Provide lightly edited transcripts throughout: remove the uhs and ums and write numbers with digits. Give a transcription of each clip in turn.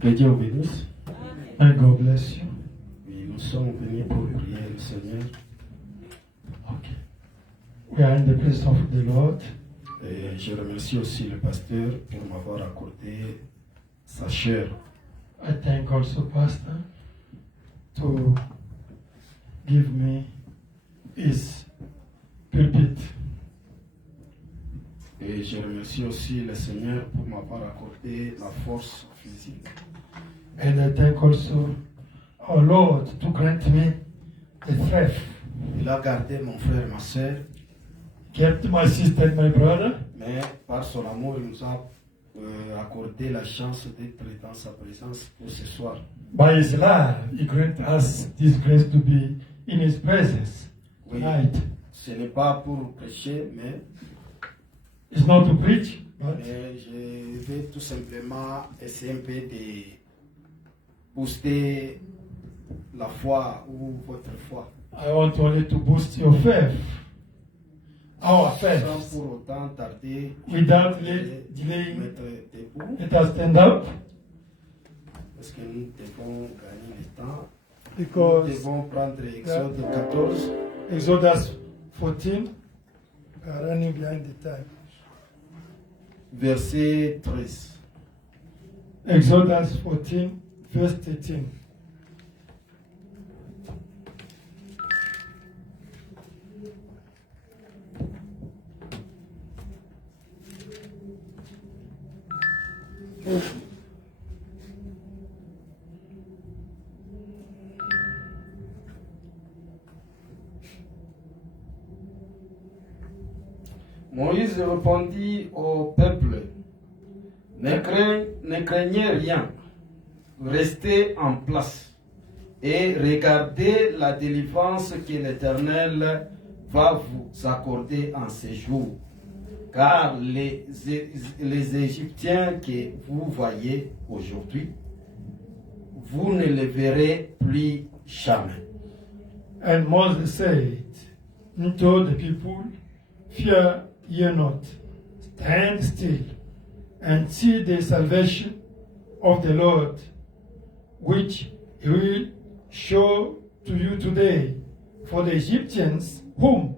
Que Dieu vous bénisse. And God bless you. Oui, nous sommes venus pour prier le Seigneur. Okay. We are in the presence of the Lord. Et je remercie aussi le pasteur pour m'avoir accordé sa chair. I thank also Pastor to give me his pulpit. Et je remercie aussi le Seigneur pour m'avoir accordé la force physique. And I thank also our Lord to grant me the strength. Il a gardé mon frère et ma soeur, Kept my sister and my brother, mais par son amour, il nous a accordé la chance d'être dans sa présence pour ce soir. by his love, he grant us this grace to be in his presence Oui, tonight. ce n'est pas pour prêcher, mais It's not to preach, but je vais tout simplement essayer un peu de booster la foi ou votre foi. I want only to boost your faith, our faith. Sans pour autant tarder, Without je vais delaying, mettre debout, let us stand up parce que nous devons gagner le temps. Nous because devons prendre Exode 14, Exodus 14 are running behind the time. verset 13. Exodus 14, verse 13. Moïse répondit au peuple, ne craignez rien, restez en place et regardez la délivrance que l'Éternel va vous accorder en ces jours. Car les Égyptiens que vous voyez aujourd'hui, vous ne les verrez plus jamais. And Moses said unto the people, fear ye not, stand still, and see the salvation of the Lord, which he will show to you today. For the Egyptians whom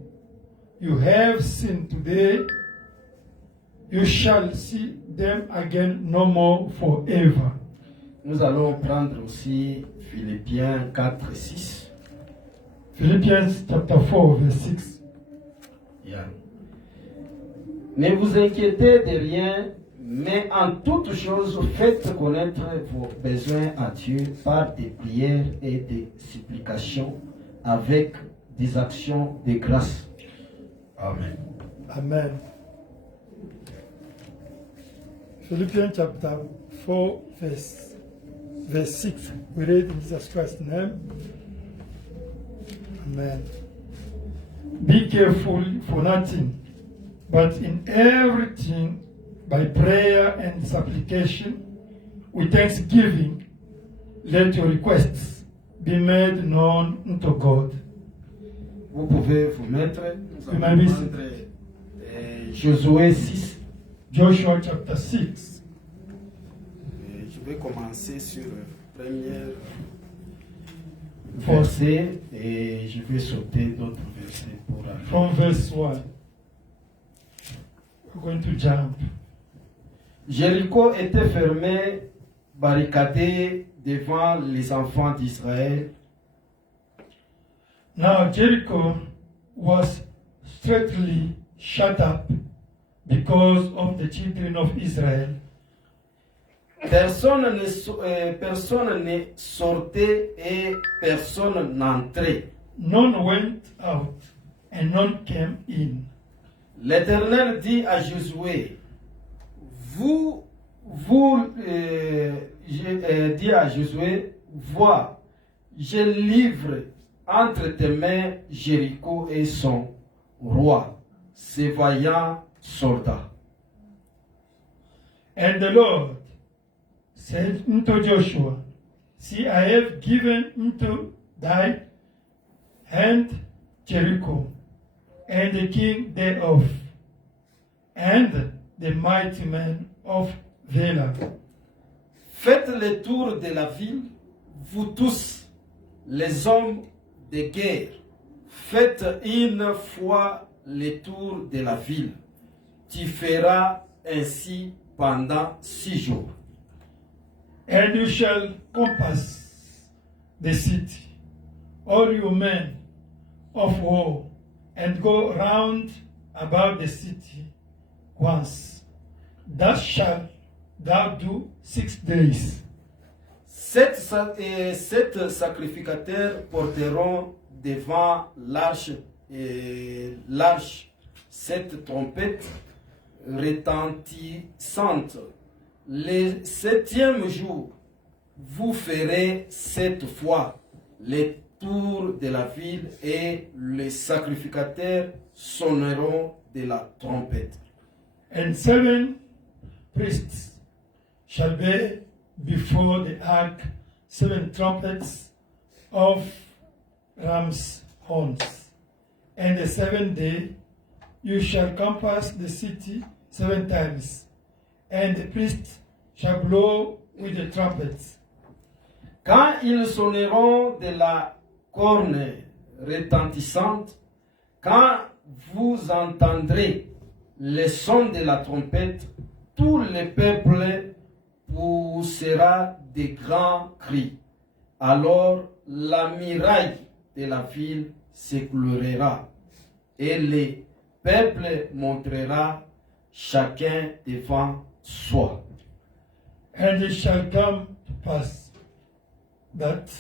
you have seen today, you shall see them again no more forever. Nous allons prendre aussi Philippiens 4 et 6. Philippians chapter 4, verse 6. Yeah. Ne vous inquiétez de rien, mais en toute chose, faites connaître vos besoins à Dieu par des prières et des supplications avec des actions de grâce. Amen. Amen. Philippians chapter 4, verse 6. We read in Jesus Christ's name. Amen. Be careful for nothing, but in everything, by prayer and supplication, with thanksgiving, let your requests be made known unto God. Vous pouvez vous mettre. Nous allons Amen. prendre Josué 6. Joshua chapter 6. Je vais commencer sur le premier From, verset et je vais sauter d'autres versets pour arriver. from verse 1. We're going to jump. Jéricho était fermé, barricadé devant les enfants d'Israël. Now Jericho was straightly shut up because of the children of Israel. Personne ne sortait et personne n'entrait. None went out and none came in. L'Éternel dit à Josué, dit à Josué, vois, je livre entre tes mains Jéricho et son roi, ses vaillants soldats. And the Lord said unto Joshua, see, I have given into thy hand Jericho, and the king thereof, and the mighty men of Valor. Faites le tour de la ville, vous tous, les hommes de guerre. Faites une fois le tour de la ville. Tu feras ainsi pendant 6 jours. And you shall compass the city, all you men of war, and go round about the city once. Thus shalt thou do 6 days. 7 sacrificateurs porteront devant l'arche 7 trompettes retentissantes. Le 7e jour, vous ferez 7 fois le tour de la ville et les sacrificateurs sonneront de la trompette. And 7 priests shall be before the ark 7 trumpets of ram's horns. And the 7th day you shall compass the city 7 times, and the priests shall blow with the trumpets. Quand ils sonneront de la corne retentissante, quand vous entendrez le son de la trompette, tout le peuple poussera de grands cris. Alors la muraille de la ville s'éclairera et le peuple montrera chacun devant soi. And it shall come to pass that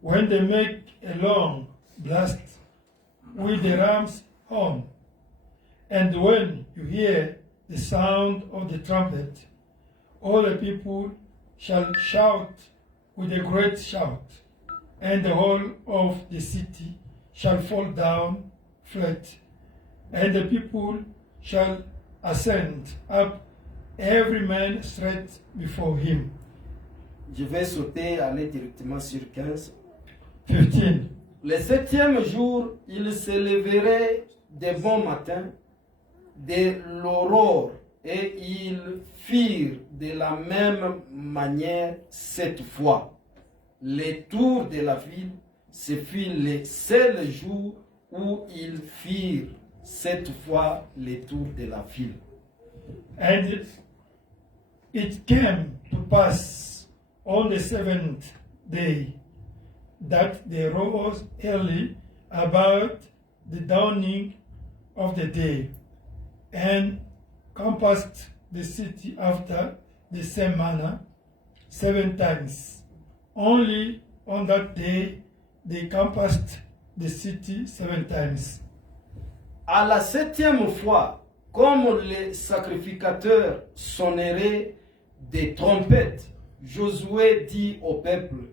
when they make a long blast with the ram's horn, and when you hear the sound of the trumpet, all the people shall shout with a great shout, and the whole of the city shall fall down flat, and the people shall ascend up, every man straight before him. Je vais sauter, aller directement sur 15. 15. Le 7e jour, il se lèverait de bon matin, de l'aurore, et ils firent de la même manière 7 fois. Le tour de la ville, ce fut le seul jour où ils firent 7 fois le tour de la ville. And it came to pass on the 7th day that they rose early about the dawning of the day, and compassed the city after the same manner 7 times. Only on that day they compassed the city 7 times. À la 7e fois, comme les sacrificateurs sonneraient des trompettes, Josué dit au peuple,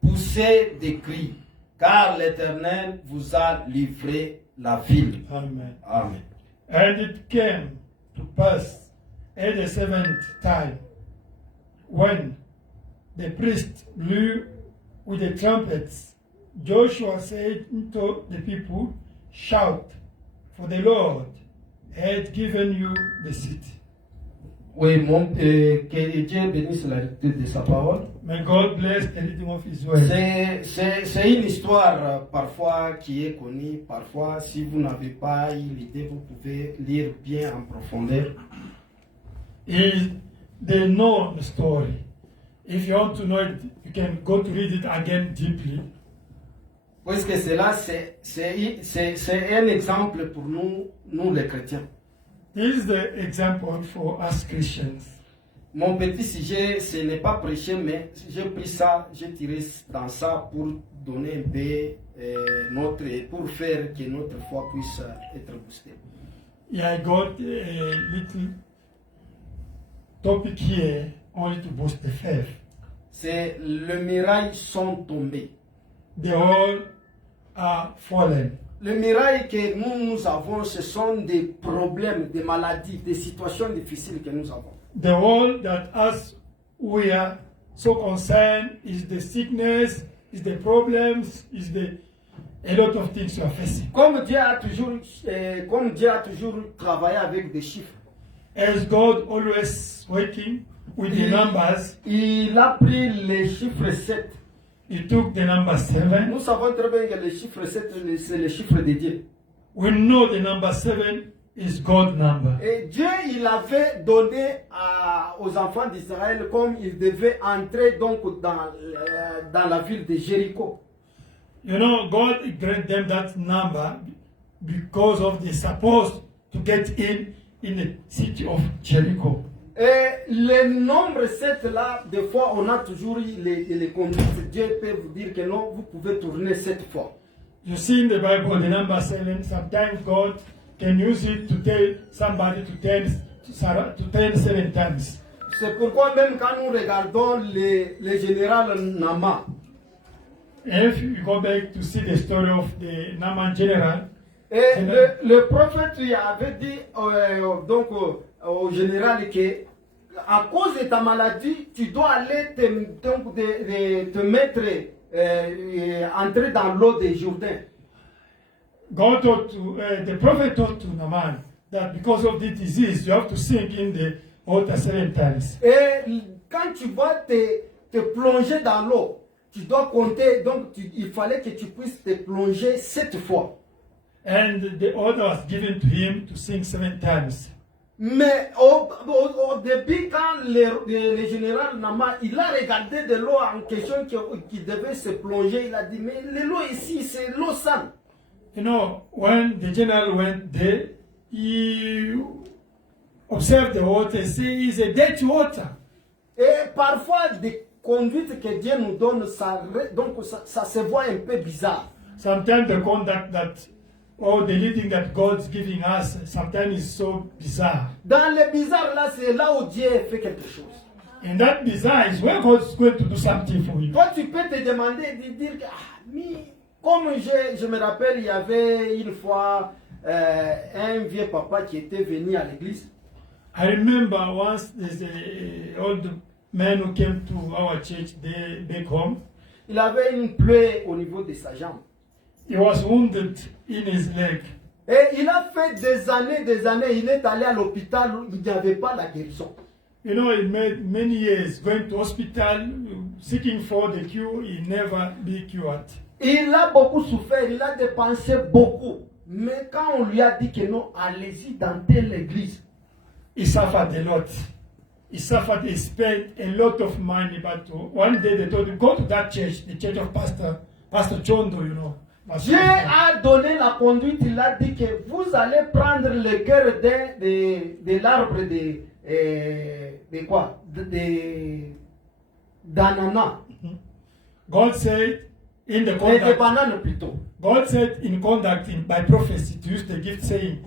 poussez des cris, car l'Éternel vous a livré la ville. Amen. Amen. And it came to pass at the 7th time, when the priests blew with the trumpets, Joshua said to the people, "Shout, for the Lord had given you the city." Oui, que Dieu bénisse la lecture de sa parole. May God bless the reading of His word. C'est une histoire parfois qui est connue. Parfois, si vous n'avez pas eu l'idée, vous pouvez lire bien en profondeur. Is the known story. If you want to know it, you can go to read it again deeply. Puisque cela, c'est un exemple pour nous les chrétiens. This is the example for us Christians. Mon petit sujet, ce n'est pas prêcher, mais j'ai pris ça, j'ai tiré dans ça pour donner un peu pour faire que notre foi puisse être boostée. Yeah, I got a little topic here only to boost the faith. C'est les murailles sont tombées. They all are fallen. Les murailles que nous avons, ce sont des problèmes, des maladies, des situations difficiles que nous avons. The wall that us we are so concerned is the sickness, is the problems, is the a lot of things you are facing. Comme Dieu a toujours travaillé avec des chiffres. As God always working with the numbers, Il a pris les chiffres 7. He took the number 7. Nous savons très bien que le chiffre 7, c'est le chiffre de Dieu. We know the number 7 is God's number. Et Dieu, il avait donné aux enfants d'Israël comme ils devaient entrer donc dans la ville de Jéricho. You know, God granted them that number because of they supposed to get in the city of Jericho. Et le nombre 7 là, des fois on a toujours eu les conduites. Dieu peut vous dire que non, vous pouvez tourner 7 fois. You see in the Bible the number 7, sometimes God can use it to tell somebody to turn 7 times. C'est pourquoi même quand nous regardons le général Nama, If you go back to see the story of the Naaman general, et le prophète lui avait dit au général que à cause de ta maladie, tu dois aller te mettre, entrer dans l'eau des Jourdain. God told to, the prophet told to Naaman that because of this disease, you have to sink in the water 7 times. Et quand tu vas te plonger dans l'eau, tu dois compter, donc il fallait que tu puisses te plonger 7 fois. And the order was given to him to sink 7 times. Mais au début, quand le général Nama, il a regardé de l'eau en question qui devait se plonger, il a dit, mais l'eau ici, c'est l'eau sale. You know, when the general went there, he observed the water and said, it's a dirty water. Et parfois, des conduites que Dieu nous donne, ça se voit un peu bizarre. Sometimes the conduct that, or the leading that God's giving us, sometimes is so bizarre. Dans le bizarre là, c'est là où Dieu fait quelque chose. And that bizarre is where God's going to do something for you. Toi, tu peux te demander, de dire que, mais comme je me rappelle, il y avait une fois un vieux papa qui était venu à l'église. I remember once there's an old man who came to our church there back home. Il avait une plaie au niveau de sa jambe. He was wounded in his leg. Et il a fait des années, il est allé à l'hôpital où il n'y avait pas la guérison. You know, he made many years going to hospital, seeking for the cure, he never be cured. Il a beaucoup souffert, il a dépensé beaucoup. Mais quand on lui a dit que non, allez-y dans telle église. He suffered a lot. He suffered, he spent a lot of money, but one day they told him, go to that church, the church of Pastor Chondo, you know. Dieu a donné la conduite, il a dit que vous allez prendre le cœur de l'arbre de quoi? D'ananas. God said in the De conduct, banane plutôt. God said in conducting by prophecy to use the gift saying,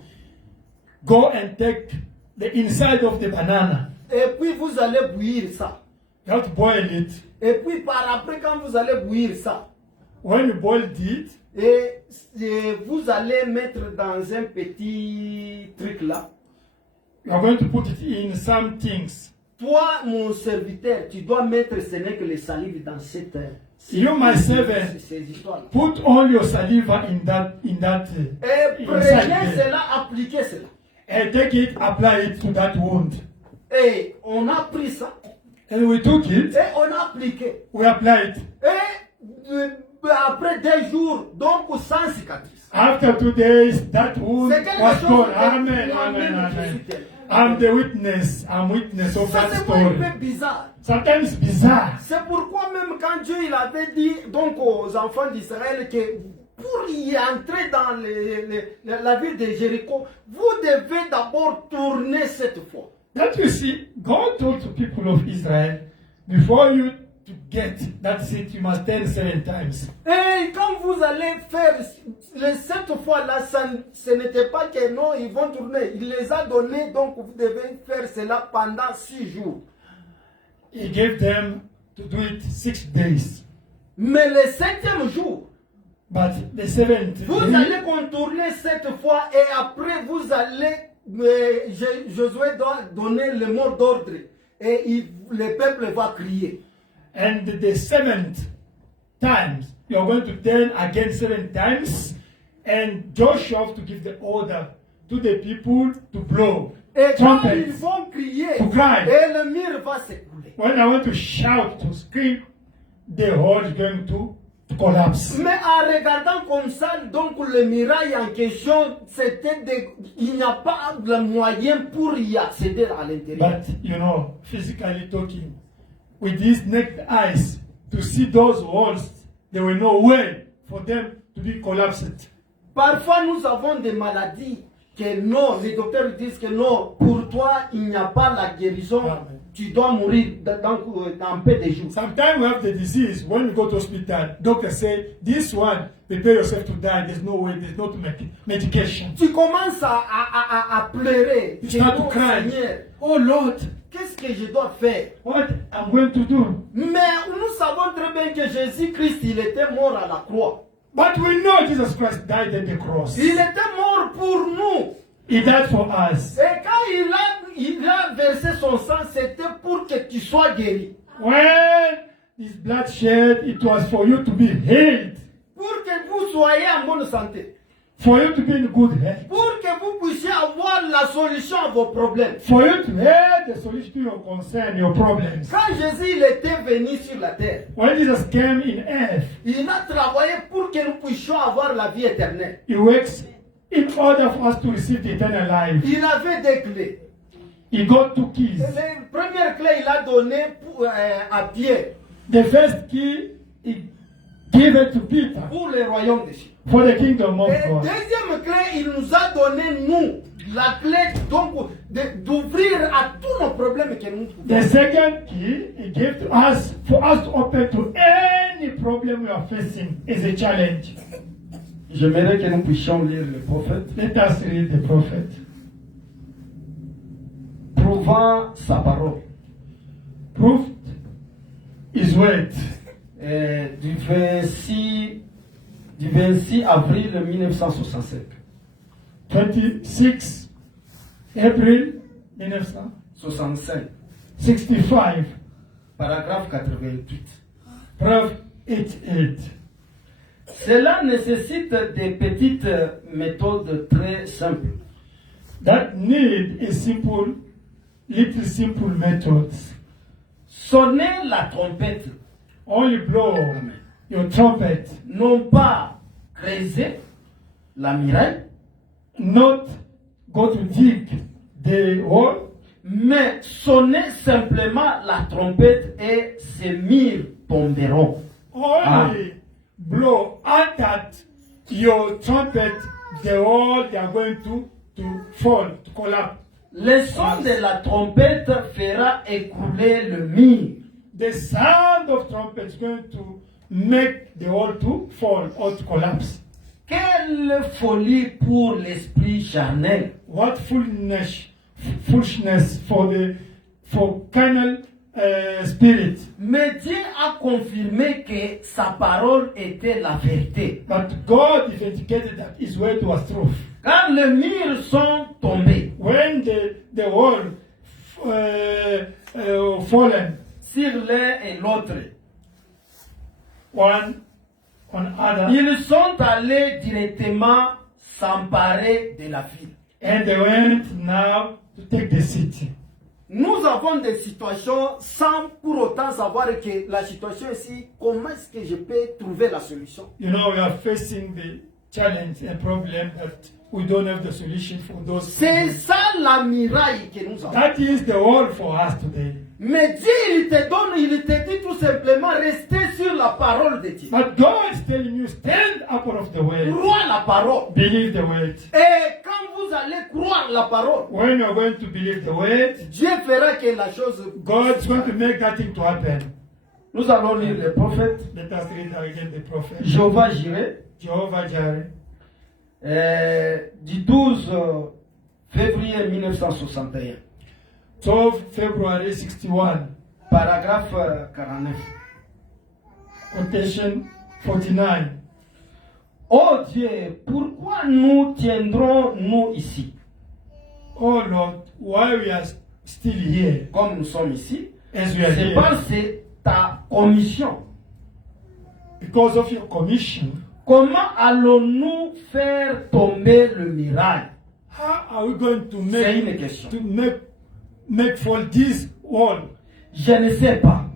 go and take the inside of the banana. Et puis vous allez bouillir ça. You have to boil it. Et puis par après quand vous allez bouillir ça, When you boiled it, et vous allez mettre dans un petit truc là. you are going to put it in some things. toi, mon serviteur, tu dois mettre ce n'est que les salives dans cette... You, my servant, ces histoires-là. put all your saliva in that Et inside prenez there. cela, appliquez cela. And take it, apply it to that wound. Et on a pris ça, And we took it, et on a appliqué. we applied it. Et après 2 jours, donc sans cicatrice. After 2 days, that wound C'est quelque was chose gone. que- Amen, Amen, amen, je amen. suis tel. I'm the witness. I'm witness of Ça that c'est pas un story. peu bizarre. Sometimes it's bizarre. C'est pourquoi même quand Dieu il avait dit donc aux enfants d'Israël que pour y entrer dans la ville de Jéricho, vous devez d'abord tourner 7 fois. That you see, God told the people of Israel, before you to get that seat, you must turn 7 times. Et quand vous allez faire les 7 fois là, ce n'était pas que non, ils vont tourner. Il les a donnés, donc vous devez faire cela pendant 6 jours. He gave them to do it 6 days. Mais le 7e jour, But the 7th vous day, allez contourner 7 fois et après vous allez, Josué doit donner le mot d'ordre et le peuple va crier. and the 7th times, you are going to turn again 7 times, and Joshua have to give the order to the people to blow Et quand ils trumpets. vont crier, To cry. et le mur va s'écrouler. When I want to shout, to scream, the whole is going to collapse. Mais en regardant comme ça, donc le mirail en question, il n'y a pas de moyen pour y accéder à l'intérieur. But, you know, physically talking, with these naked eyes, to see those walls, there were no way for them to be collapsed. Parfois, nous avons des maladies que non, les docteurs disent que non, pour toi, il n'y a pas la guérison, Amen. tu dois mourir dans peu de jours. Sometimes we have the disease. When we go to hospital, doctor say, this one, prepare yourself to die. There's no way, there's no medication. Tu commences à pleurer. You Que start to non, cry. Seigneur, Oh Lord, qu'est-ce que je dois faire? what I'm going to do? Mais nous savons très bien que Jésus-Christ, il était mort à la croix. But we know Jesus Christ died at the cross. Il était mort pour nous. He died for us. Et quand il a versé son sang, c'était pour que tu sois guéri. When this blood shed, it was for you to be healed. Pour que vous soyez en bonne santé. For you to be in good health. Pour que vous puissiez avoir la solution à vos problèmes. For you to have the solution to your concern, your problems. Quand Jésus il était venu sur la terre, When Jesus came in earth, il a travaillé pour que nous puissions avoir la vie éternelle. he works in order for us to receive the eternal life. Il avait des clés. He got 2 keys. Les premières clés, il a donné à Pierre The first key, he gave it to Peter pour le royaume des cieux. for the kingdom of Et God. deuxième clé, il nous a donné, nous, la clé donc d'ouvrir à tous nos problèmes que nous trouvons. The second key, he gave to us for us to open to any problem we are facing is a challenge. J'aimerais que nous puissions lire le prophète, Let us read the prophet. prouvant sa parole. Proved his word. Du 26 avril 1965. 26 April 1965. 65. Paragraphe 88. Preuve 88. Cela nécessite des petites méthodes très simples. That need is simple, little simple methods. Sonner la trompette, Only blow your trumpet, non pas creuser la muraille, not go to dig the hole, mais sonner simplement la trompette et ces murs tomberont. only blow out that your trumpet, the hole they are going to fall, to collapse. Le son de la trompette fera écrouler le mur. The sound of trumpet is going to make the hole to fall or to collapse. Quelle folie pour l'esprit charnel. What foolishness for carnal spirit. Mais Dieu a confirmé que sa parole était la vérité. But God authenticated that his word was truth. Car les murs sont tombés. When the wall fallen sur l'un et l'autre. one on other, Ils sont allés directement s'emparer de la ville. and they went now to take the city. Nous avons des situations sans pour autant savoir que la situation ici, comment est-ce que je peux trouver la solution? You know, we are facing the challenge and problem that we don't have the solution for those C'est people. ça la miraille que nous avons. That is the word for us today. Mais Dieu, il te donne, il te dit tout simplement, restez sur la parole de Dieu. But God is telling you, stand up of the word. Crois la parole. Believe the word. Et quand vous allez croire la parole, When you're going to believe the word, Dieu fera que la chose... God's going to make that thing to happen. Nous allons lire les prophètes. Let us read again the prophet. Jéhovah Jireh, Jehovah Jireh, du 12 février 1961, 12 February 61, paragraphe 49. quotation 49. Oh Dieu, pourquoi nous tiendrons-nous ici, Oh Lord, why we are still here comme nous sommes ici? as we are C'est here? parce que ta commission. Because of your commission. Comment allons-nous faire tomber le miracle? How are we going to C'est une make question. make fall this wall? Je ne sais pas.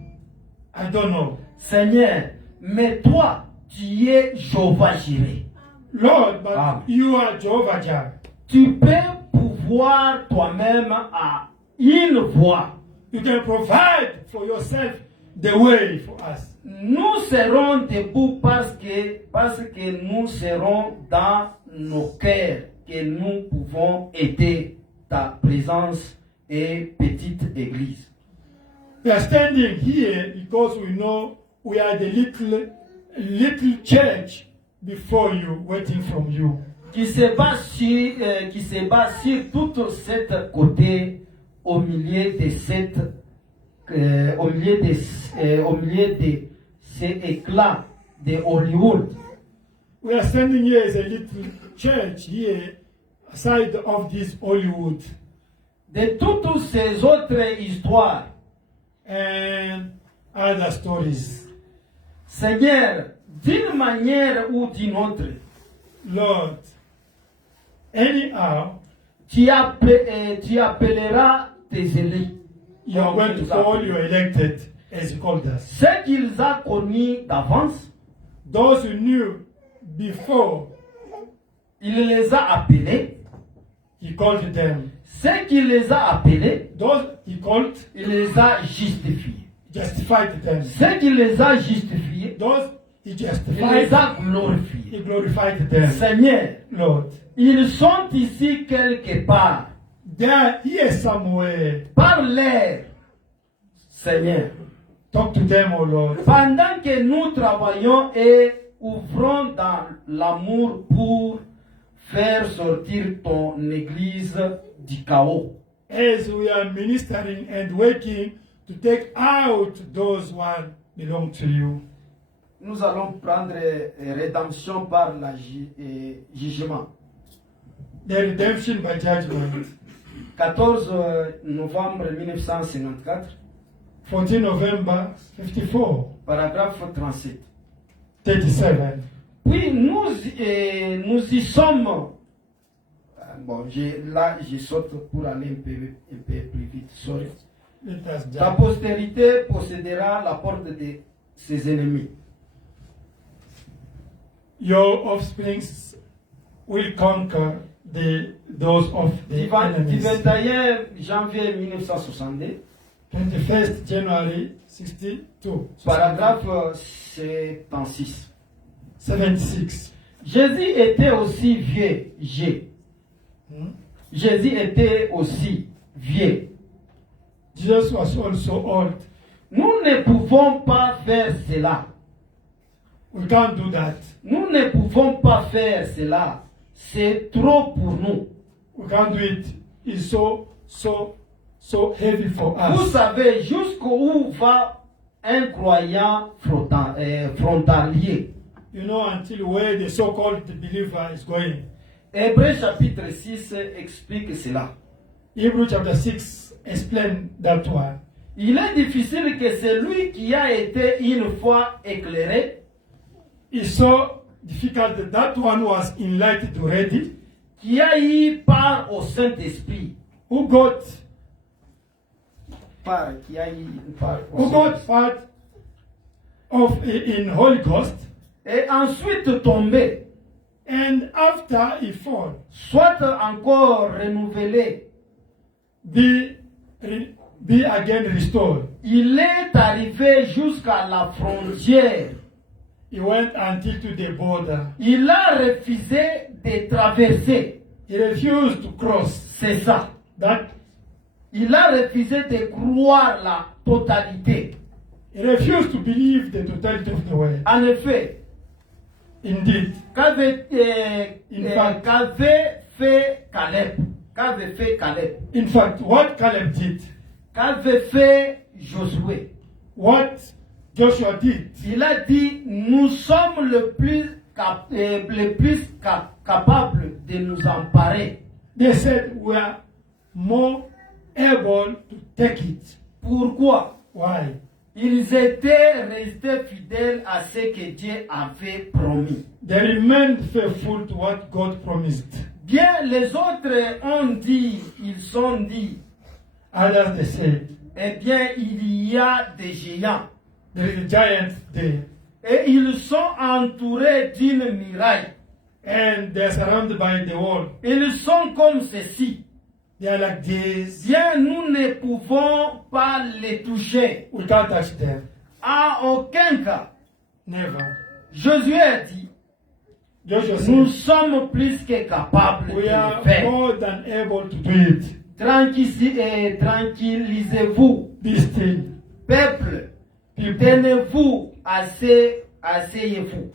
I don't know. Seigneur, mais toi, tu es Jéhovah Jireh. Lord, but Amen. you are Jehovah Jireh. Tu peux pouvoir toi-même à une voie. You can provide for yourself the way for us. Nous serons debout parce que nous serons dans nos cœurs que nous pouvons aider ta présence et petite église. We are standing here because we know we are the little church before you, waiting from you. Qui se bat sur toute cette côté au milieu de ces éclats de Hollywood. We are standing here as a little church here, aside of this Hollywood, De toutes ces autres histoires, and other stories. Seigneur, d'une manière ou d'une autre, Lord, anyhow, tu appelleras tes élus. you are going to call your elected, as you called us. Ceux qu'ils ont connus d'avance, Those who knew before, il les a appelés. he called them. Ceux qui les a appelés, Those he called, il les a justifiés. justified them. Ceux qui les a justifiés, Those he il justified, les a glorifiés. he glorified them. Seigneur, Lord, ils sont ici quelque part. they are here somewhere. Parle-leur, Seigneur. Talk to them, O Lord. Pendant que nous travaillons et ouvrons dans l'amour pour faire sortir ton église du chaos. As we are ministering and working to take out those one belong to you. Nous allons prendre rédemption par le jugement. The redemption by judgment. 14 novembre 1954, 14 November 54, paragraphe 37. 37. Puis nous y sommes. Bon, je saute pour aller un peu plus vite. Sorry. Let us Ta judge. postérité possédera la porte de ses ennemis. Your offsprings will conquer those of Du the enemies. 21 janvier 1962, 21st January 62. paragraphe 76. 76. Jésus était aussi vieux. Jésus était aussi vieux. Jesus was also old. Nous ne pouvons pas faire cela. We can't do that. Nous ne pouvons pas faire cela. C'est trop pour nous. We can't do it. It's so heavy for Vous us. savez jusqu'où va un croyant frontalier. You know, until where the so-called believer is going. Hébreux chapitre 6 explique cela. Hebrew chapter 6 explain that one. Il est difficile que celui qui a été une fois éclairé, It's so difficult that that one was enlightened already, qui a eu part au Saint-Esprit, who got qui a eu une part au who got Saint-Esprit, part of in Holy Ghost, et ensuite tombé, and after he fall, soit encore renouvelé, be again restored. il est arrivé jusqu'à la frontière. He went until to the border. Il a refusé de traverser. He refused to cross. C'est ça. That Il a refusé de croire la totalité. he refused to believe the totality of the word. En effet, Indeed, qu'avait In fact. qu'avait fait Caleb? Qu'avait fait Caleb? in fact, what Caleb did, Qu'avait fait Josué? what Joshua did, Il a dit, nous sommes capables de nous emparer. they said we are more able to take it. Pourquoi? Why? Ils étaient restés fidèles à ce que Dieu avait promis. They remained faithful to what God promised. Bien, les autres ont dit, ils ont dit, Others they said, eh bien, il y a des géants. there is a giant there, Et ils sont entourés d'une muraille. and they are surrounded by the wall. Ils sont comme ceci. They are like this. Bien, nous ne pouvons pas les toucher. We can't touch them. À aucun cas. Never. Josué a dit, Joshua nous said, sommes plus que capables de we le are faire. more than able to do it. Tranquillisez-vous, Be still. peuple. People, Tenez-vous, asseyez-vous.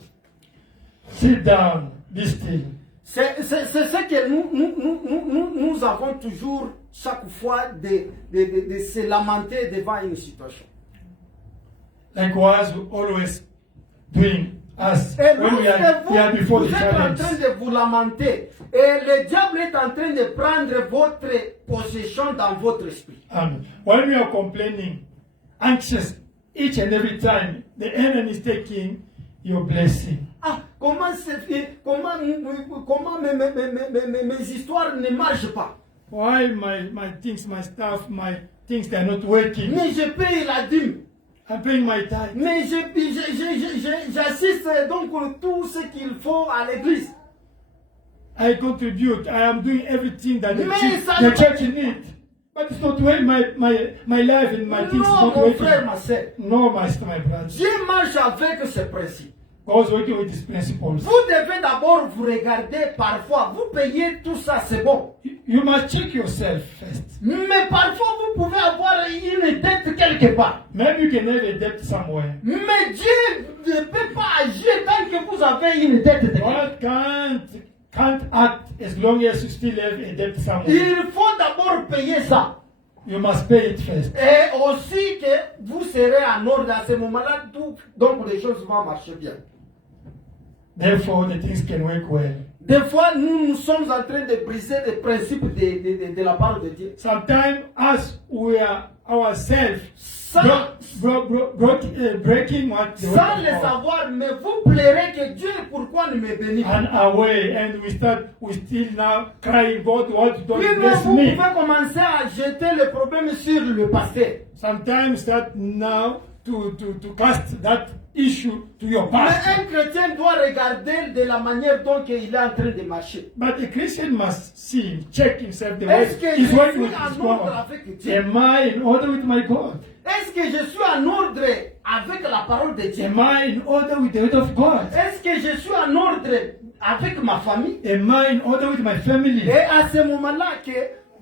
sit down. Be still. C'est ce que nous avons toujours, chaque fois, de se lamenter devant une situation. Likewise, we always doing us Et when we are before vous the êtes en challenge. train de vous lamenter. Et le diable est en train de prendre votre possession dans votre esprit. When we are complaining, anxious each and every time, the enemy is taking your blessing. Ah, comment mes histoires ne marchent pas? Why my things, my stuff, my things, they are not working? Mais je paye la dîme. I'm paying my time. Mais j'assiste donc tout ce qu'il faut à l'église. I contribute. I am doing everything that the Mais ça the church needs. But it's not way my life and my things is Non, not mon working. frère, ma soeur. No, my brother. Dieu marche avec ses principes. God's working with these principles. Vous devez d'abord vous regarder parfois. Vous payez tout ça, c'est bon. You must check yourself first. Mais parfois, vous pouvez avoir une dette quelque part. Maybe you can have a debt somewhere. Mais Dieu ne peut pas agir tant que vous avez une dette de God can't act as long as you still have a debt somewhere. Il faut d'abord payer ça. You must pay it first. Et aussi que vous serez en ordre à ce moment-là, donc les choses vont marcher bien. Therefore, the things can work well. Des fois, nous sommes en train de briser les principes de la parole de Dieu. Sometimes, us, we are ourselves Sans, breaking what the sans word le of God. savoir, mais vous plairez que Dieu, pourquoi ne me bénit pas? And away, and we still now crying, God, what don't Puis bless vous me. pouvez commencer à jeter le problème sur le pasteur. Sometimes start now to cast that issue to your Mais pastor. un chrétien doit regarder de la manière dont il est en train de marcher. But a Christian must see, check himself the way Est-ce que je he's suis working with his en ordre God. avec Dieu? Am I in order with my God? Est-ce que je suis en ordre avec la parole de Dieu? Am I in order with the word of God? Est-ce que je suis en ordre avec ma famille? Am I in order with my family? Et à ce moment-là,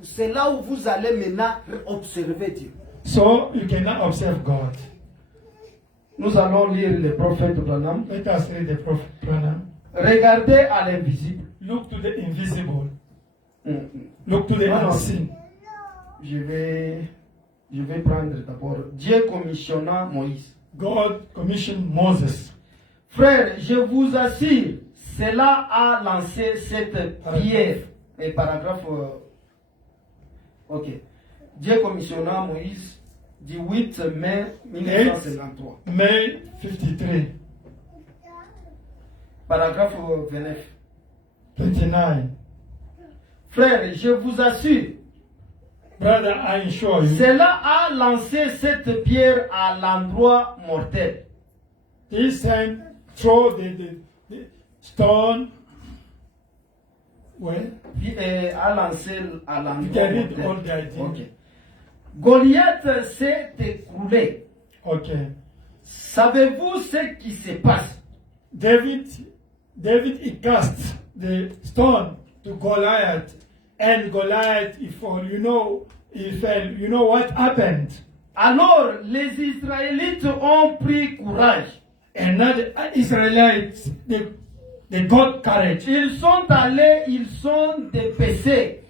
c'est là où vous allez maintenant observer Dieu. So you cannot observe God. Nous allons lire le prophète Branham. Let us read the prophet Branham. Regardez à l'invisible. Look to the invisible. Mm. Look to the Non, non. unseen. Je vais prendre d'abord. Dieu commissionna Moïse. God commissioned Moses. Frère, je vous assure, cela a lancé cette pierre. Et paragraphe. Ok. Dieu commissionna Moïse du 8 mai 1953. May 53, Paragraphe 29. 29. Frère, je vous assure, Brother, I assure you, cela a lancé cette pierre à l'endroit mortel. this hand throw the stone. Where? A lancé à You l'endroit can read all mortel. the idea. Ok. Goliath s'est écroulé. Okay. Savez-vous ce qui se passe? David he cast the stone to Goliath, and Goliath he fall. He fell. You know what happened? Alors les Israélites ont pris courage. And now the Israelites they got courage. Ils sont allés, ils ont dépaissé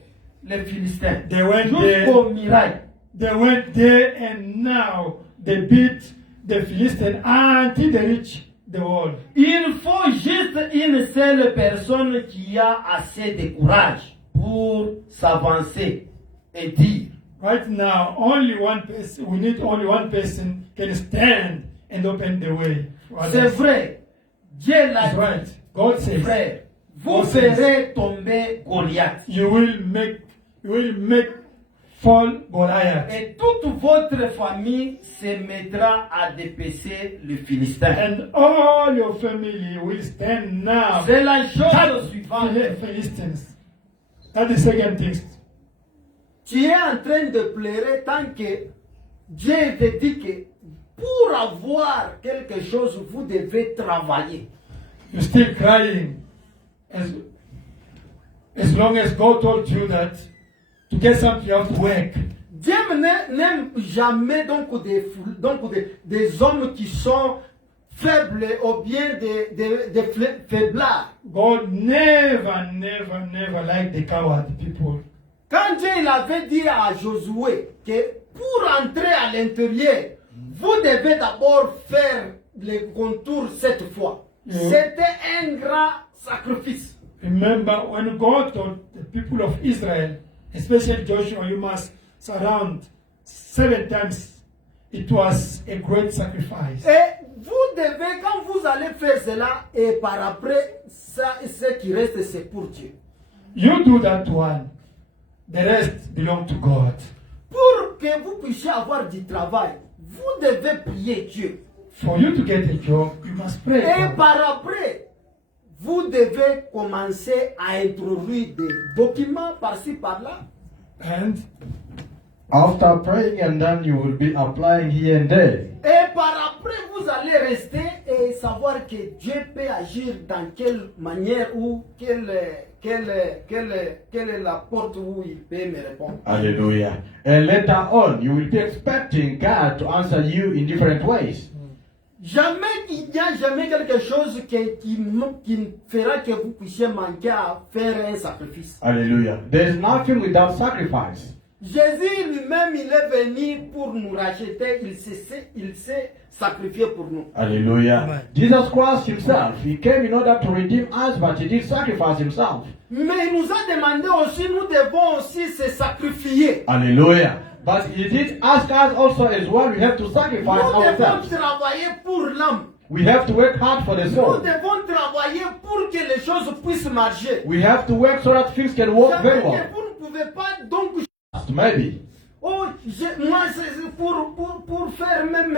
les Philistins They went jusqu'aux murailles. They went there, and now they beat the Philistines until they reach the wall. Il faut juste une seule personne qui a assez de courage pour s'avancer et dire, Right now, only one person. We need only one person can stand and open the way. for c'est others. vrai, Dieu l'a That's dit, right. God says, frère, vous God says, ferez tomber Goliath. you will make fall Goliath, Et toute votre famille se mettra à dépasser le Philistin. and all your family will stand now. C'est la chose That suivante. Philistines. That's the second thing. Tu es en train de pleurer tant que Dieu te dit que pour avoir quelque chose, vous devez travailler. You're still crying as long as God told you that to get something you have to work. Dieu n'aime jamais des hommes qui sont faibles ou bien des faiblards. God never liked the coward people. Quand Dieu il avait dit à Josué que pour entrer à l'intérieur, vous devez d'abord faire les contours 7 fois. C'était un grand sacrifice. Remember when God told the people of Israel, especially Joshua, you must surround 7 times. It was a great sacrifice. Et vous devez, quand vous allez faire cela, et par après, ça, ce qui reste, c'est pour Dieu. You do that one. The rest belong to God. Pour que vous puissiez avoir du travail, vous devez prier Dieu. For you to get a job, you must pray. Et God. par après, vous devez commencer à introduire des documents par-ci, par-là. And After praying and then you will be applying here and there. Et par après, vous allez rester et savoir que Dieu peut agir dans quelle manière ou quelle est la porte où il peut me répondre. Hallelujah. And later on, you will be expecting God to answer you in different ways. Jamais, il n'y a jamais quelque chose qui fera que vous puissiez manquer à faire un sacrifice. Hallelujah. There is nothing without sacrifice. Jésus lui-même, il est venu pour nous racheter, il s'est sacrifié pour nous. Hallelujah. Amen. Jesus Christ himself, he came in order to redeem us, but he did sacrifice himself. Mais il nous a demandé aussi, nous devons aussi se sacrifier. Hallelujah. But he did ask us also as well, we have to sacrifice Nous devons ourselves. travailler pour l'âme. We have to work hard for the Nous soul. devons travailler pour que les choses puissent marcher. We have to work so that things can work very well. Vous ne pouvez pas donc... Maybe. Oh, moi, c'est pour faire même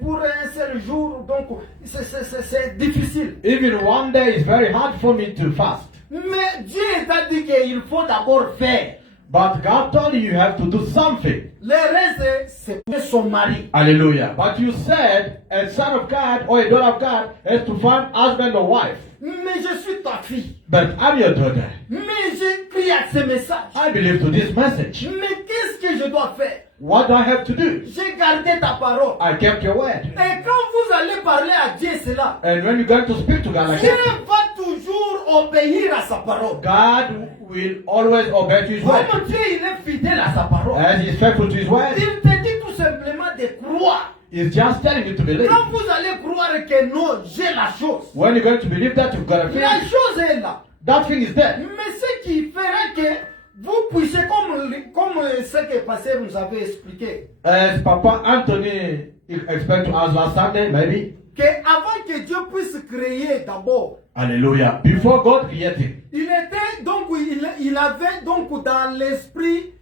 pour un seul jour, donc c'est difficile. Even one day is very hard for me to fast. Mais Dieu t'a dit qu'il faut d'abord faire. But God told you have to do something. Le reste, c'est pour son mari. Hallelujah. But you said a son of God or a daughter of God has to find husband or wife. Mais je suis ta fille. But I'm your daughter. Mais j'ai crié à ce message. I believe to this message. Mais qu'est-ce que je dois faire? What do I have to do? J'ai gardé ta parole. I kept your word. Et quand vous allez parler à Dieu cela, And when you're going to speak to God like Dieu that, va toujours obéir à sa parole. God will always obey to his word. Comme Dieu il est fidèle à sa parole. As he is faithful to his word, Il te dit tout simplement de croire. he's just telling you to believe. Quand vous allez croire que non, j'ai la chose. When you're going to believe that, you've got to La feel chose est là. that thing is there. Mais ce qui fera que vous puissiez, comme ce que le pasteur nous avait expliqué, As Papa Anthony explained to us last Sunday, maybe. qu'avant que Dieu puisse créer d'abord, Hallelujah. Before God created, il était donc, il avait donc dans l'esprit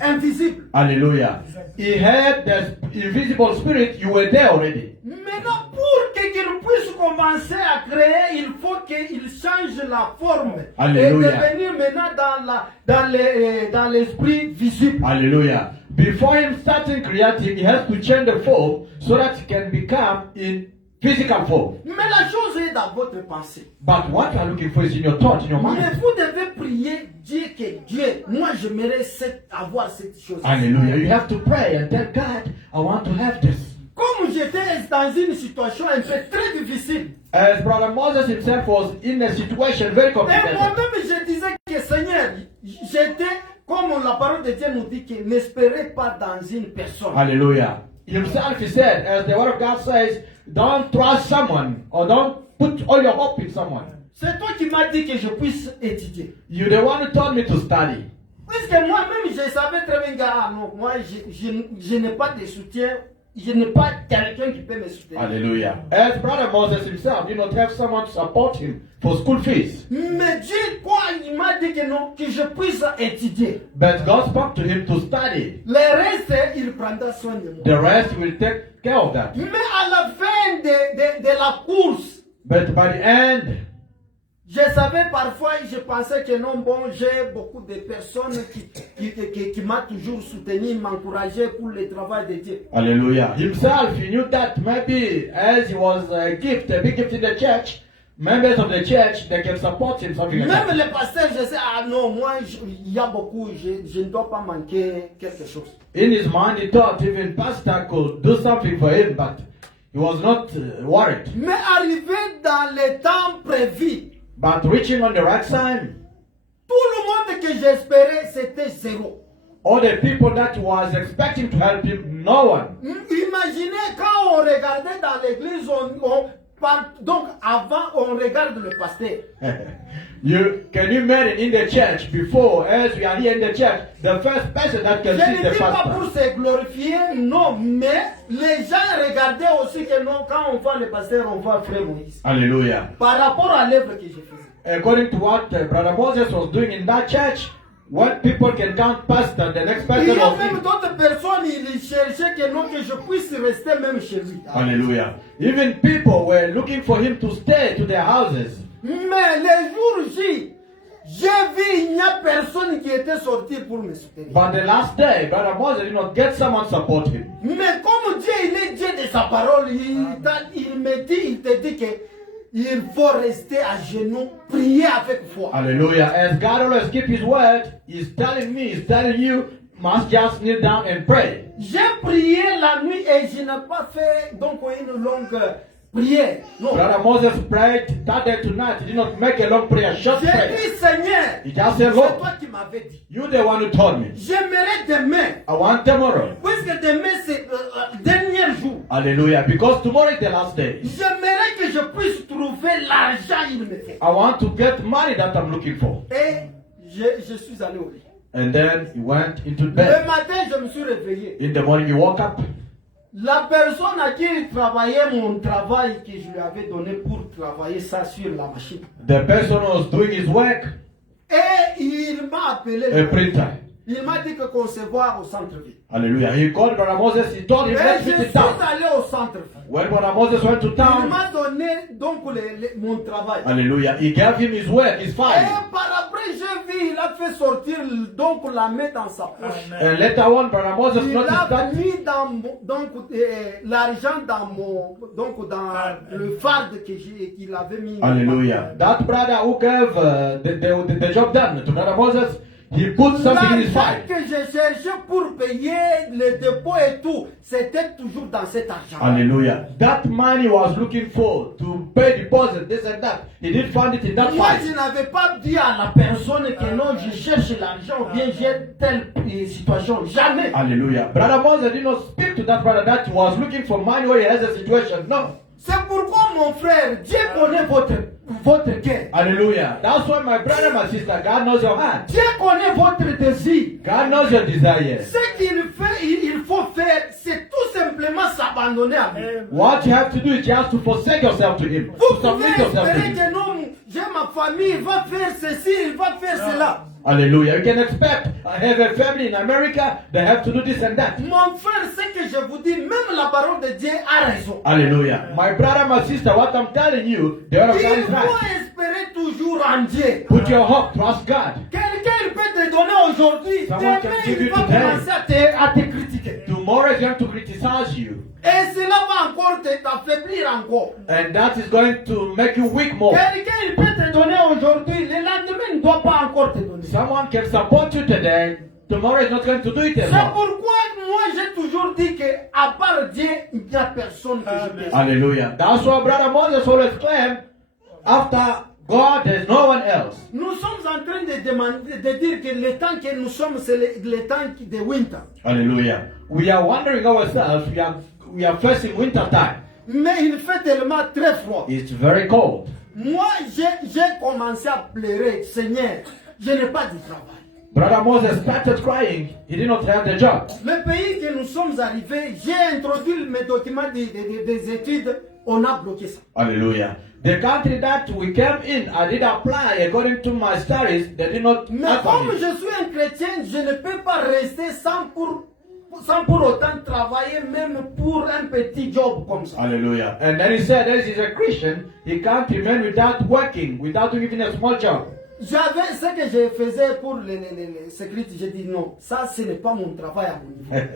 invisible. hallelujah, he had the invisible spirit. You were there already. Maintenant, pour qu'il puisse commencer à créer, il faut qu'il change la forme Alléluia. et devenir maintenant dans l'esprit visible. Hallelujah. Before him starting creating, he has to change the form so that he can become in physical form. Mais la chose est dans votre pensée. But what you are looking for is in your thought, in your Mais mind. vous devez prier, dire que Dieu, moi j'aimerais avoir cette chose. Hallelujah. You have to pray and tell God, I want to have this. Comme j'étais dans une situation un peu très difficile, As Brother Moses himself was in a situation very et complicated. moi-même je disais que Seigneur, j'étais, comme la parole de Dieu nous dit, que n'espérez pas dans une personne. Hallelujah. Himself, he said, as the word of God says, don't trust someone or don't put all your hope in someone. C'est toi qui m'as dit que je puisse étudier. You're the one who told me to study. Puisque moi-même je savais très bien que non, moi je n'ai pas de soutien, je n'ai pas quelqu'un qui peut me soutenir. Hallelujah. As Brother Moses himself did not have someone to support him for school fees. Mais Dieu, quoi, il m'a dit que non, que je puisse étudier. But God spoke to him to study. Le reste, il prendra soin de moi. The rest will take care of that. Mais à la fin de la course, But by the end, je savais parfois, je pensais que non, bon, j'ai beaucoup de personnes qui m'ont toujours soutenu, m'encouragé pour le travail de Dieu. hallelujah. Himself, he knew that maybe as he was a gift, a big gift in the church, members of the church, they can support him, something like Même that. le pasteur, je sais, ah non, moi, il y a beaucoup, je ne dois pas manquer quelque chose. In his mind, he thought even pastor could do something for him, but he was not worried. Mais arrivé dans le temps prévu, But reaching on the right time, tout le monde que j'espérais, c'était zéro. all the people that was expecting to help him, no one. Imaginez quand on regardait dans l'église, donc avant on regarde le pasteur. Can you imagine in the church before, as we are here in the church, the first person that can Je see ne the dis pas pour pastor? se glorifier, non, mais les gens regardaient aussi que non, quand on voit le pasteur, on voit Frère Moïse. Hallelujah. Par rapport à l'œuvre que je faisais. According to what Brother Moses was doing in that church, what people can count pastor, the next Il person y a was même him. d'autres personnes, ils cherchaient que non, que je puisse rester même chez lui. Hallelujah. Even people were looking for him to stay to their houses. Mais les jours J, j'ai vu, il n'y a personne qui était sorti pour me soutenir. But the last day, Brother Moses did not get someone to support him. Mais comme Dieu, il est Dieu de sa parole, il me dit, il te dit que il faut rester à genoux, prier avec foi. Hallelujah. As God always keeps his word, he's telling me, he's telling you, must just kneel down and pray. J'ai prié la nuit et je n'ai pas fait donc une longue prière. Non. Brother Moses prayed that day tonight. He did not make a long prayer, short J'ai prayer. dit, Seigneur, He just c'est said, Lord, toi qui m'avais dit. you the one who told me. J'aimerais demain, I want tomorrow. puisque demain c'est le dernier jour. Hallelujah. Because tomorrow is the last day. J'aimerais que je puisse trouver l'argent il me fait. I want to get money that I'm looking for. Et je suis allé au lit. And then he went into Le bed. matin, je me suis réveillé. In the morning, he woke up. La personne à qui il travaillait mon travail que je lui avais donné pour travailler ça sur la machine. The person who was doing his work, Et il m'a appelé. a printer. Il m'a dit que qu'on se voit au centre-ville. Hallelujah. He called Brother Moses. He told him, Et let's je visit suis town. allé au centre-ville. When Brother Moses went to Il town, m'a donné donc mon travail. hallelujah, he gave him his work, his Et file. par après, j'ai vu, il a fait sortir donc la main dans sa poche. And later on, Brother Moses Il noticed a that mis donc l'argent dans le farde qu'il avait mis. hallelujah. That brother who gave the job done to Brother Moses, he put something in his L'argent file. que je cherchais pour payer le dépôt et tout, c'était toujours dans cet argent. Hallelujah. That money he was looking for to pay deposit, this and that. He didn't find it in that Moi, je file. n'avais pas dit à la personne que non, je cherche l'argent ou bien j'ai telle situation. Jamais. Hallelujah. Brother Moses did not speak to that brother that he was looking for money where he has a situation. No. C'est pourquoi, mon frère, Dieu connaît votre cœur. Hallelujah. That's why my brother, my sister, God knows your heart. Dieu connaît votre désir. God knows your desire. Ce qu'il faut faire, c'est tout simplement s'abandonner à lui. What you have to do is just to forsake yourself to Him. Vous To pouvez submit yourself to espérer Him. que non, j'ai ma famille, il va faire ceci, il va faire cela. Hallelujah. You can expect I have a family in America, they have to do this and that. Mon frère, ce que je vous dis, même la parole de Dieu a raison. Hallelujah. My brother, my sister, what I'm telling you, the word of God Il is faut right. espérer toujours en Dieu. Put your hope, trust God. Quelqu'un peut te donner aujourd'hui, Someone demain can give il you va today. commencer à te critiquer. Tomorrow is going to criticize you. Et cela va encore t'affaiblir encore. And that is going to make you weak more. Quelqu'un peut te donner aujourd'hui, le lendemain il ne doit pas encore te donner. Someone can support you today, tomorrow is not going to do it as C'est well. pourquoi moi j'ai toujours dit que à part Dieu, il n'y a personne que je peux. Hallelujah. That's why Brother Moses always claimed, after God, there's no one else. Nous sommes en train de demander, de dire que le temps que nous sommes, c'est le temps de winter. Hallelujah. We are wondering ourselves, we are facing winter time. Mais il fait tellement très froid. It's very cold. Moi, j'ai commencé à pleurer. Seigneur, je n'ai pas de travail. Brother Moses started crying. He did not have the job. Le pays que nous sommes arrivés, j'ai introduit mes documents des études, on a bloqué ça. Hallelujah. The country that we came in, I did apply according to my studies. They did not Mais act comme on it. je suis un chrétien, je ne peux pas rester sans pour autant travailler, même pour un petit job comme ça. Hallelujah. And then he said, as he's a Christian, he can't remain without working, without doing even a small job. J'avais ce que je faisais pour les sécurités, j'ai dit non, ça ce n'est pas mon travail à mon niveau.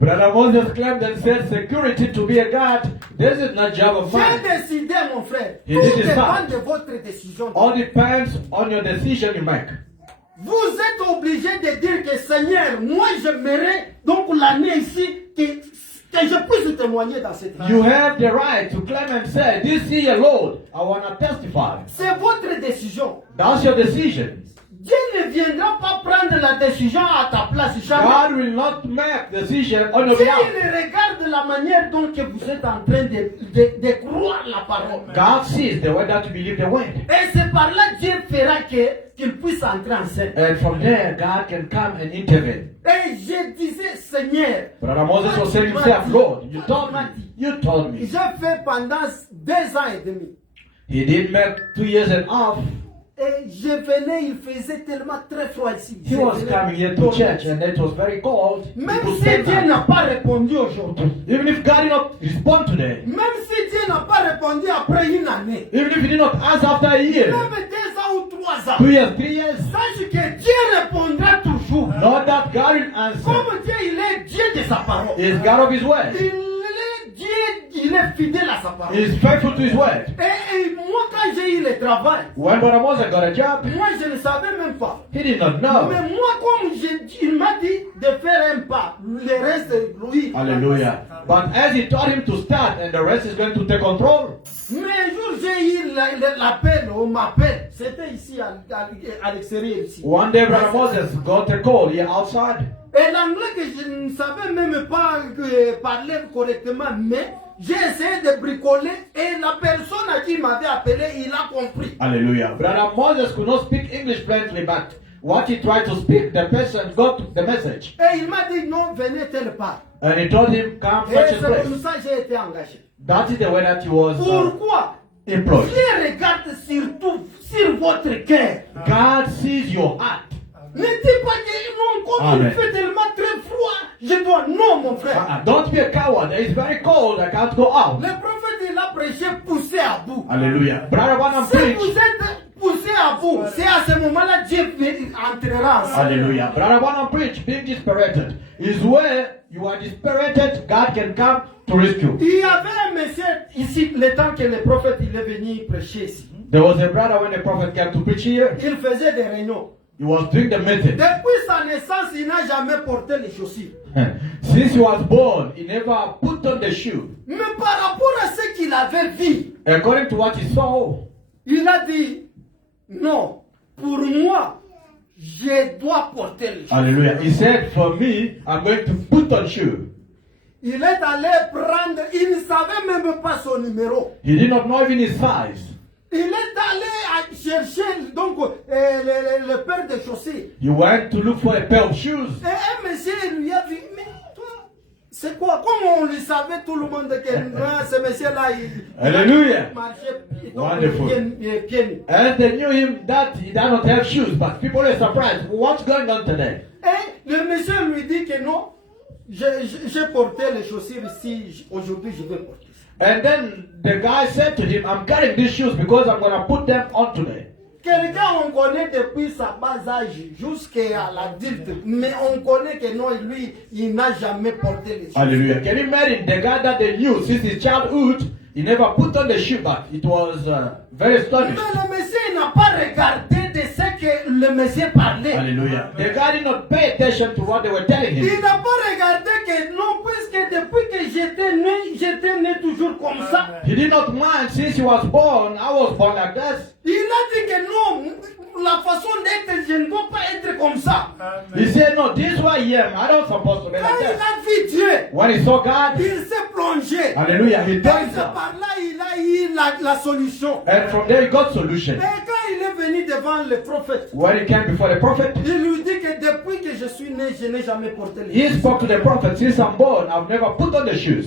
Brother Moses claimed and said, security to be a God, this is not job of J'ai mine. décidé, mon frère, He tout did his dépend part. de votre décision. All depends on your decision you make. Vous êtes obligé de dire que Seigneur, moi j'aimerais donc l'année ici que je puisse témoigner dans cette année. You have the right to claim and say, this year, Lord, I want to testify. C'est votre décision. That's your decision. Dieu ne viendra pas prendre la décision à ta place. Jamais. God will not make decision on your Dieu behalf. regarde la manière dont que vous êtes en train de croire la parole. God sees the way that you believe the word. Et c'est par là Dieu fera qu'il puisse entrer en scène. And from there, God can come and intervene. Et je disais, Seigneur, Brother Moses was saying himself, Lord, you told me. You told me. j'ai fait pendant 2 ans et demi. He did make 2 years and a half. Et je venais, il faisait tellement très froid ici. He was coming here to church and it was very cold. He Même could si stand Dieu up. n'a pas répondu aujourd'hui, Even if God did not respond today, même si Dieu n'a pas répondu après une année, even if He did not answer after a year, même 2 ans ou 3 ans, 2 years, 3 years, sache que Dieu répondra toujours. know that God will answer. Comme Dieu, il est Dieu de sa parole. He is God of His word. Il est Dieu, il est fidèle à sa parole. He is faithful to His word. Et moi, quand j'ai eu le travail, When Brother Moses got a job, moi, je ne savais même pas. he did not know. Mais moi, comme il m'a dit de faire un pas, le reste, lui. Hallelujah. But as He taught him to start and the rest is going to take control. Mais un jour, j'ai eu l'appel, on m'appelle. C'était ici, à l'extérieur, ici. One day Brother Moses got a call here outside. Et l'anglais que je ne savais même pas parler correctement, mais j'ai essayé de bricoler et la personne à qui m'avait appelé, il a compris. Hallelujah. Brother Moses could not speak English fluently, but what he tried to speak, the person got the message. Et il m'a dit non, venez telle part. And he told him, come Et such c'est a place. comme ça que j'ai été engagé. That is the way that he was Pourquoi? employed. Dieu regarde surtout sur votre cœur. God sees your heart. Ne dis pas que non, comme Amen. il fait tellement très froid, je dois. Non, mon frère. Don't be a coward. It's very cold. I can't go out. Le prophète, il a prêché poussé à bout. Hallelujah. Brother Branham Si vous preached. êtes poussé à bout, c'est à ce moment-là Dieu entrera en scène. Hallelujah. Brother Branham preached, being dispirited. Is where you are dispirited, God can come to rescue. Il y avait un monsieur ici, le temps que le prophète il est venu prêcher ici. There was a brother when the prophet came to preach here. Il faisait des réunions. He was doing the meeting. Depuis sa naissance, il n'a jamais porté les chaussures. Since he was born, he never put on the shoe. Mais par rapport à ce qu'il avait vu, According to what he saw, il a dit, non, pour moi, je dois porter les chaussures. hallelujah, he said, for me, I'm going to put on shoe. Il est allé prendre, il ne savait même pas son numéro. He did not know even his size. Il est allé chercher donc le paire de chaussures. He went to look for a pair of shoes. Et un monsieur lui a dit, mais toi, c'est quoi? Comme on le savait, tout le monde que ce monsieur-là, il Hallelujah. marchait Wonderful. pieds nus. And they knew him that he did not have shoes, but people were surprised. What's going on today? Et le monsieur lui dit que non, j'ai porté les chaussures ici, aujourd'hui je vais porter ça. And then the guy said to him, I'm carrying these shoes because I'm going to put them on today. Quelqu'un on connaît depuis sa bas âge jusqu'à l'adulte, mais on connaît que non, lui, il n'a jamais porté les chaussures. Hallelujah. Can you imagine the guy that they knew since his childhood? He never put on the shoe, but it was very Mais astonishing. le monsieur n'a pas regardé de ce que le monsieur parlait. Hallelujah. The guy did not pay attention to what they were telling Il him. n'a pas regardé que non, puisque depuis que j'étais né toujours comme ça. He did not mind since he was born. I was born like this. Il a dit que non, la façon d'être, je ne dois pas être comme ça. He said, no, this is who I am. I don't supposed to be Quand like il that. a vu Dieu, When he saw God, il s'est plongé. hallelujah, he Et died. c'est par là il a eu la solution. And from there he got solution. Et quand il est venu devant le prophète, When he came before the prophet, il lui dit que depuis que je suis né, je n'ai jamais porté les he chaussures. spoke to the prophet, since I'm born, I've never put on the shoes.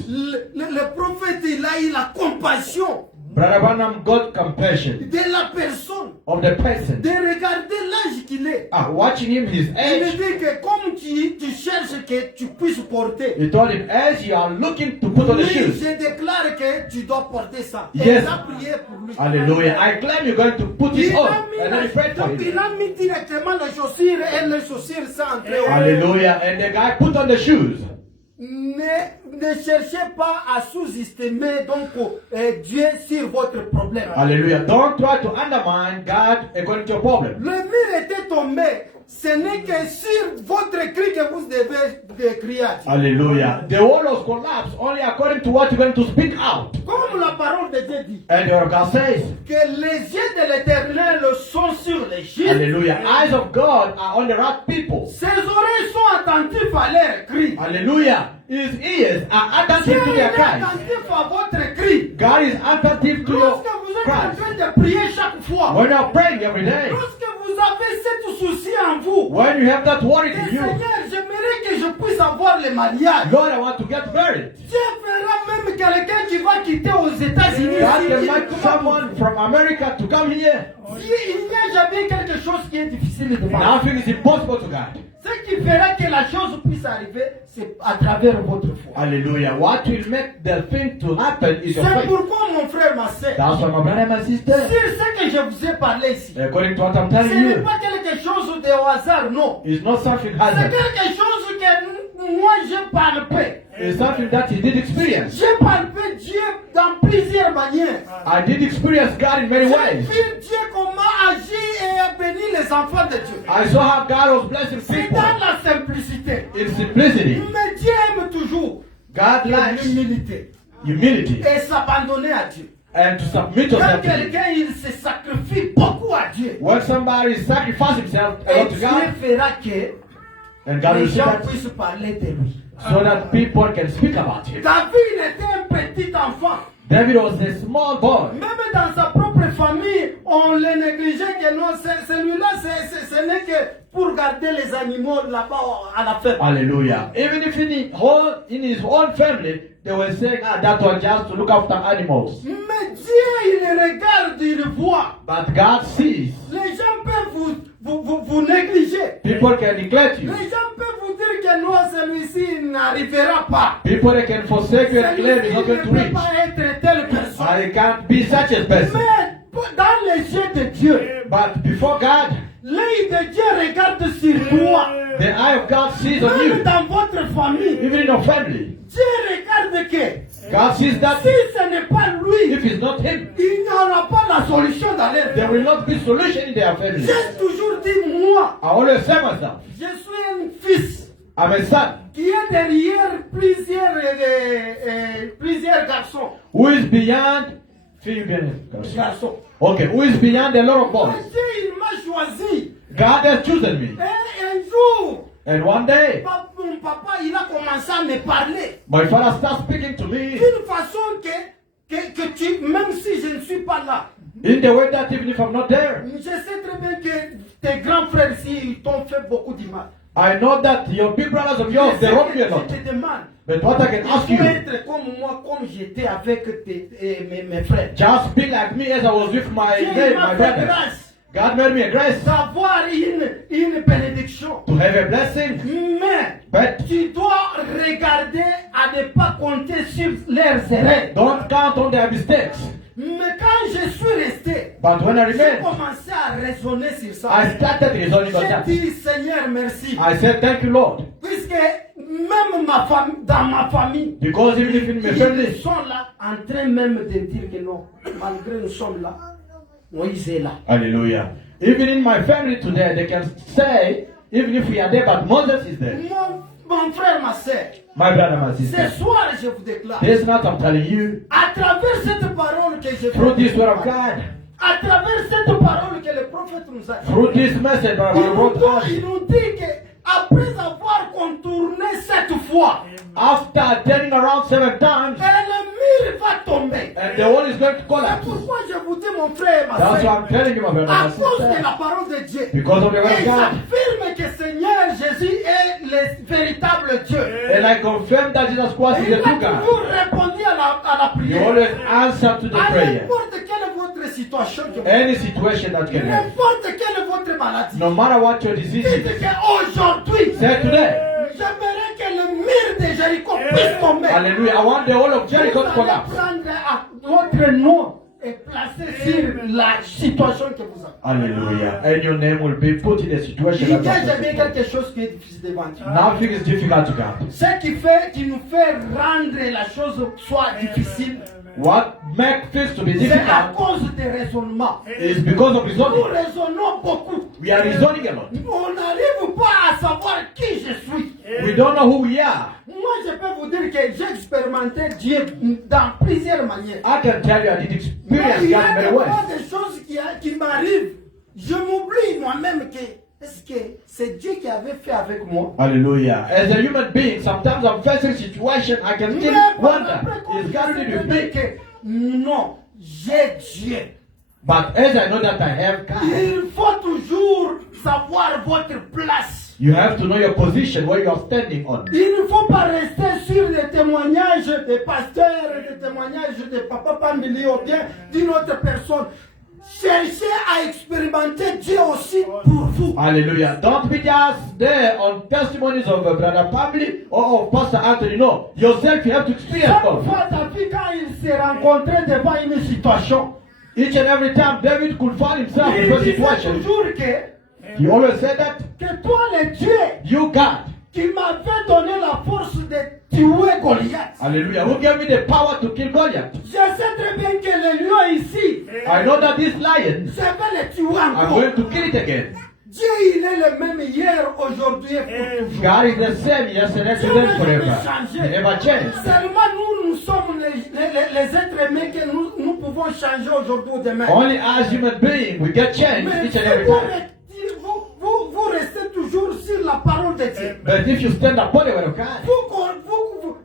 Le prophète, il a eu la compassion Brother Branham got compassion de la personne, of the person. de regarder l'âge qu'il est. Watching him his Il lui age, dit que comme tu cherches que tu puisses porter, he told him, as you are looking to put on the oui, shoes, je déclare que tu dois porter ça. Et Yes. il a prié pour lui. hallelujah, I claim you're going to put it Il on. a mis, And then he prayed for donc il him. a mis directement les chaussures et les chaussures sont entrées au Hallelujah. And the guy put on the shoes. Ne cherchez pas à sous-estimer donc Dieu sur votre problème. Hallelujah. Don't try to undermine God according to your problem. Le mur était tombé. Ce n'est que sur votre cri que vous devez crier à Dieu. Hallelujah. The wall was collapsed only according to what you're going to speak out. Comme la parole de Dieu dit, And the God says, que les yeux de l'Éternel sont sur les justes. hallelujah, eyes of God are on the right people. Ses oreilles sont attentives à leurs cris. Hallelujah. His ears are Dieu attentive to est their cries. attentif à votre cri. God is attentive to your Lorsque vous êtes en cries. train de prier chaque fois, When you're praying every day, lorsque vous avez cette souci en vous, when you have that worry que in you, Seigneur, j'aimerais que je puisse avoir le mariage. Lord, I want to get married. Dieu fera même quelqu'un qui va quitter aux États-Unis. God s'il can dit, make comment- someone from America to come here. Il n'y a jamais quelque chose qui est difficile devant vous. Nothing is impossible to God. Ce qui fera que la chose puisse arriver, c'est à travers votre foi. Hallelujah. What will make the thing to happen is your C'est faith. pourquoi, mon frère, ma soeur, That's why, my brother and my sister, sur ce que je vous ai parlé ici, according to what I'm ce telling n'est you, pas quelque chose de hasard, non. it's not something C'est hazard. quelque chose que moi j'ai palpé. It's something that he did experience. J'ai palpé Dieu dans plusieurs manières. I did experience God in many J'ai ways. vu Dieu comment agir et bénir les enfants de Dieu. I saw how God was blessing C'est people dans la simplicité. in simplicity. Mais Dieu aime toujours God likes l'humilité humility et s'abandonner à Dieu. and to submit Quand yourself to Him. quelqu'un il se sacrifie beaucoup à Dieu, When somebody sacrifices himself a et lot to Dieu God, fera que and God will les see gens that puissent parler de lui. so that people can speak about Him. David était un petit enfant. David was a small boy. Même dans sa propre famille, on le négligeait que non, celui-là, ce n'est que pour garder les animaux là-bas à la ferme. Hallelujah. Even if in his own family, they were saying, that was just to look after animals. Mais Dieu, il regarde, il voit. But God sees. Les gens peuvent vous négliger. People can neglect you. Les gens peuvent vous dire que non, celui-ci n'arrivera pas. People that can forsake you and claim Celui-ci he's not ne going to peut reach. pas être telle personne. I can't be such a person. Mais dans les yeux de Dieu, But before God, l'œil de Dieu regarde sur toi. the eye of God sees on Même you. dans votre famille, Even in your family. Dieu regarde que God sees that si ce n'est pas lui, if it's not Him, il n'y aura pas la solution dans leur vie. there will not be solution in their family. J'ai toujours dit, moi, I always say myself, je suis un fils I'm a son qui est derrière plusieurs garçons. who is beyond Garçons. Okay, who is beyond a lot of Mais boys. Dieu, il m'a choisi. God has chosen me. Et un jour, And one day, Mon papa, il a commencé à me parler my father started speaking to me d'une façon que tu, même si je ne suis pas là, in the way that even if I'm not there, je sais très bien que tes grands frères ici, ils t'ont fait beaucoup de mal. I know that your big brothers of yours, they wrong me a lot. Je te demande, But what I can ask il faut you, être comme moi, comme j'étais avec mes frères. just be like me as I was with my Dieu m'a fait brothers. grâce God made me a grace d'avoir une bénédiction. to have a blessing. Mais But tu dois regarder à ne pas compter sur leurs erreurs. don't count on their mistakes. Mais quand je suis resté, But when I j'ai remained, commencé à raisonner sur ça. I started reasoning on J'ai that. dit, Seigneur, merci. I said, thank you, Lord. Puisque même dans ma famille, Because even if in my ils family, sont là en train même de dire que non, malgré nous sommes là, Moïse est là. hallelujah. Even in my family today, they can say, even if we are there, but Moses is there. Mon frère, ma soeur, My brother, my ce sister. soir, je vous déclare, This night I'm telling you, à travers cette parole que je through this word of God, à travers cette parole que le prophète nous a dit, through this message that I wrote out, il nous dit que après avoir contourné 7 fois, after turning around 7 times, et le mur va tomber. and the wall is going to C'est collapse. pourquoi je vous dis, mon frère et ma That's why soeur, I'm telling you, my brother, à my cause de sister, la parole de Dieu, because of the word of et God. j'affirme que Seigneur Jésus est le véritable Dieu. And I confirm that Jesus Christ is Il the a true God. toujours répondu à la You prière. always answer to the À prayer. n'importe quelle votre situation, que vous Any situation that can happen. n'importe quelle votre maladie. No matter what your disease Dites is. qu'aujourd'hui, Say today. j'aimerais que le mur de Jéricho puisse tomber. Hallelujah. I want the whole of Jericho Vous to allez collapse. prendre votre nom et placer sur la situation que vous avez. Hallelujah. And your name will be put in a situation Il y that a jamais quelque chose qui est difficile devant Dieu. nothing is difficult to God. Ce qui nous fait rendre la chose soit difficile, What makes things to be c'est à difficult cause des raisonnements. is because of Nous reasoning. raisonnons beaucoup. We are reasoning a lot. On n'arrive pas à savoir qui je suis. We don't know who we are. Moi, je peux vous dire que j'ai expérimenté Dieu dans plusieurs manières. I can tell you I did Mais experience il y God a in many des fois ways. des choses qui m'arrivent. Je m'oublie moi-même que est-ce que c'est Dieu qui avait fait avec moi? Hallelujah. As a human being, sometimes I'm facing a situation I can still Mais wonder, après, quand is je God really sais with me? que non, j'ai Dieu. But as I know that I have God, Il faut toujours savoir votre place. you have to know your position, where you are standing on. Il ne faut pas rester sur les témoignages des pasteurs, des témoignages de Papa Pambili ou bien d'une autre personne. Cherchez à expérimenter Dieu aussi pour vous. Hallelujah. Don't be just there on testimonies of Brother Pabli or of Pastor Anthony. No. Yourself, you have to experience Chaque God. fois, David, quand il s'est rencontré devant une situation, Each and every time David could find himself in il a disait situation, toujours que he always said that, toi, le Dieu, you God, qui m'avait donné la force de tuer Goliath. hallelujah, who gave me the power to kill Goliath. Je sais très bien que le lion ici, I know that this lion, je vais le tuer I'm encore. going to kill it again. Dieu, il est le même hier, aujourd'hui et pour toujours. God is the same yesterday, today, and forever. He never changed. Seulement nous sommes les êtres humains que nous pouvons changer aujourd'hui ou demain. Only as human beings, we get changed Mais each si and every vous, time. vous restez toujours sur la parole de Dieu, But if you stand upon the word of God,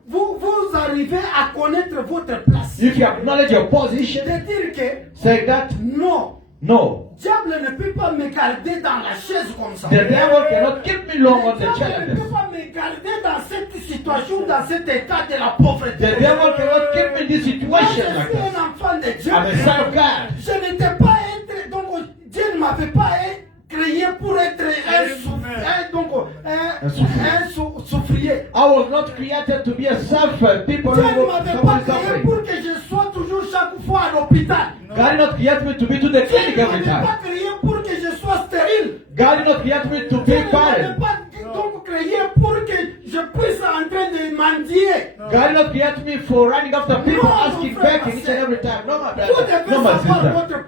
vous arrivez à connaître votre place. if you acknowledge your position, De dire que say that, non, no, diable ne peut pas me garder dans la chaise comme ça. the devil cannot keep me long on the Le diable chair. ne peut pas me garder dans cette situation, dans cet état de la pauvreté. The devil cannot keep me in this Moi, situation je like suis that. un enfant de Dieu. I'm a son of God. Je n'étais pas être, donc Dieu ne m'avait pas créé pour être un souffrier. I was not created to be a sufferer. People Dieu who ne m'avait someone pas is créé suffering. pour que je sois toujours chaque fois à l'hôpital. God did not create me to be to the Dieu clinic ne every m'avait time. pas créé pour que je sois stérile. God did not create me to Dieu be ne m'avait barren. pas donc créé pour que je puisse en train de mendier. God did not create me for running after people, No, asking, no, begging each and every time. No, my Vous brother. devez No, my savoir sister.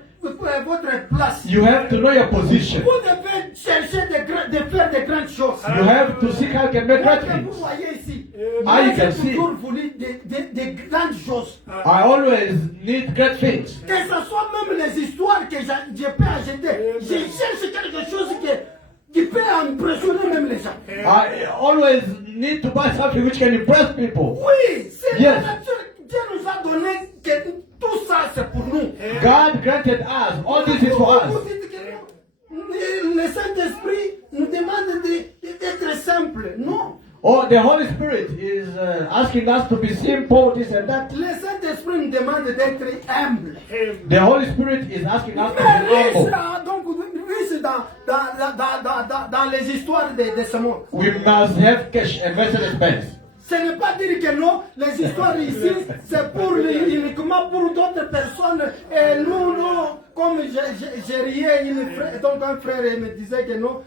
votre place. You have to know your position. Vous devez chercher de faire de grandes choses. You have to see how you can make great Vous things. voyez ici, Ah, you j'ai can see. toujours voulu de grandes choses. I always need great things. Que ce soit même les histoires que je peux acheter. Je cherche quelque chose qui peut impressionner même les gens. I always need to buy something which can impress people. Oui, c'est Yes. la nature. Dieu nous a donné que tout ça c'est pour nous. God granted us. All this is for us. Vous dites que le Saint-Esprit nous demande d'être simple. Non. Oh, the Holy Spirit is asking us to be simple, this and that. Le Saint-Esprit nous demande d'être humble. The Holy Spirit is asking us to Mais be lui, humble. ça, donc, lui, c'est dans les histoires de ce monde. We must have cash and Mercedes-Benz. Ce n'est pas dire que non, les histoires ici, c'est pour uniquement pour d'autres personnes. Et nous, comme j'ai riais, donc un frère il me disait que non,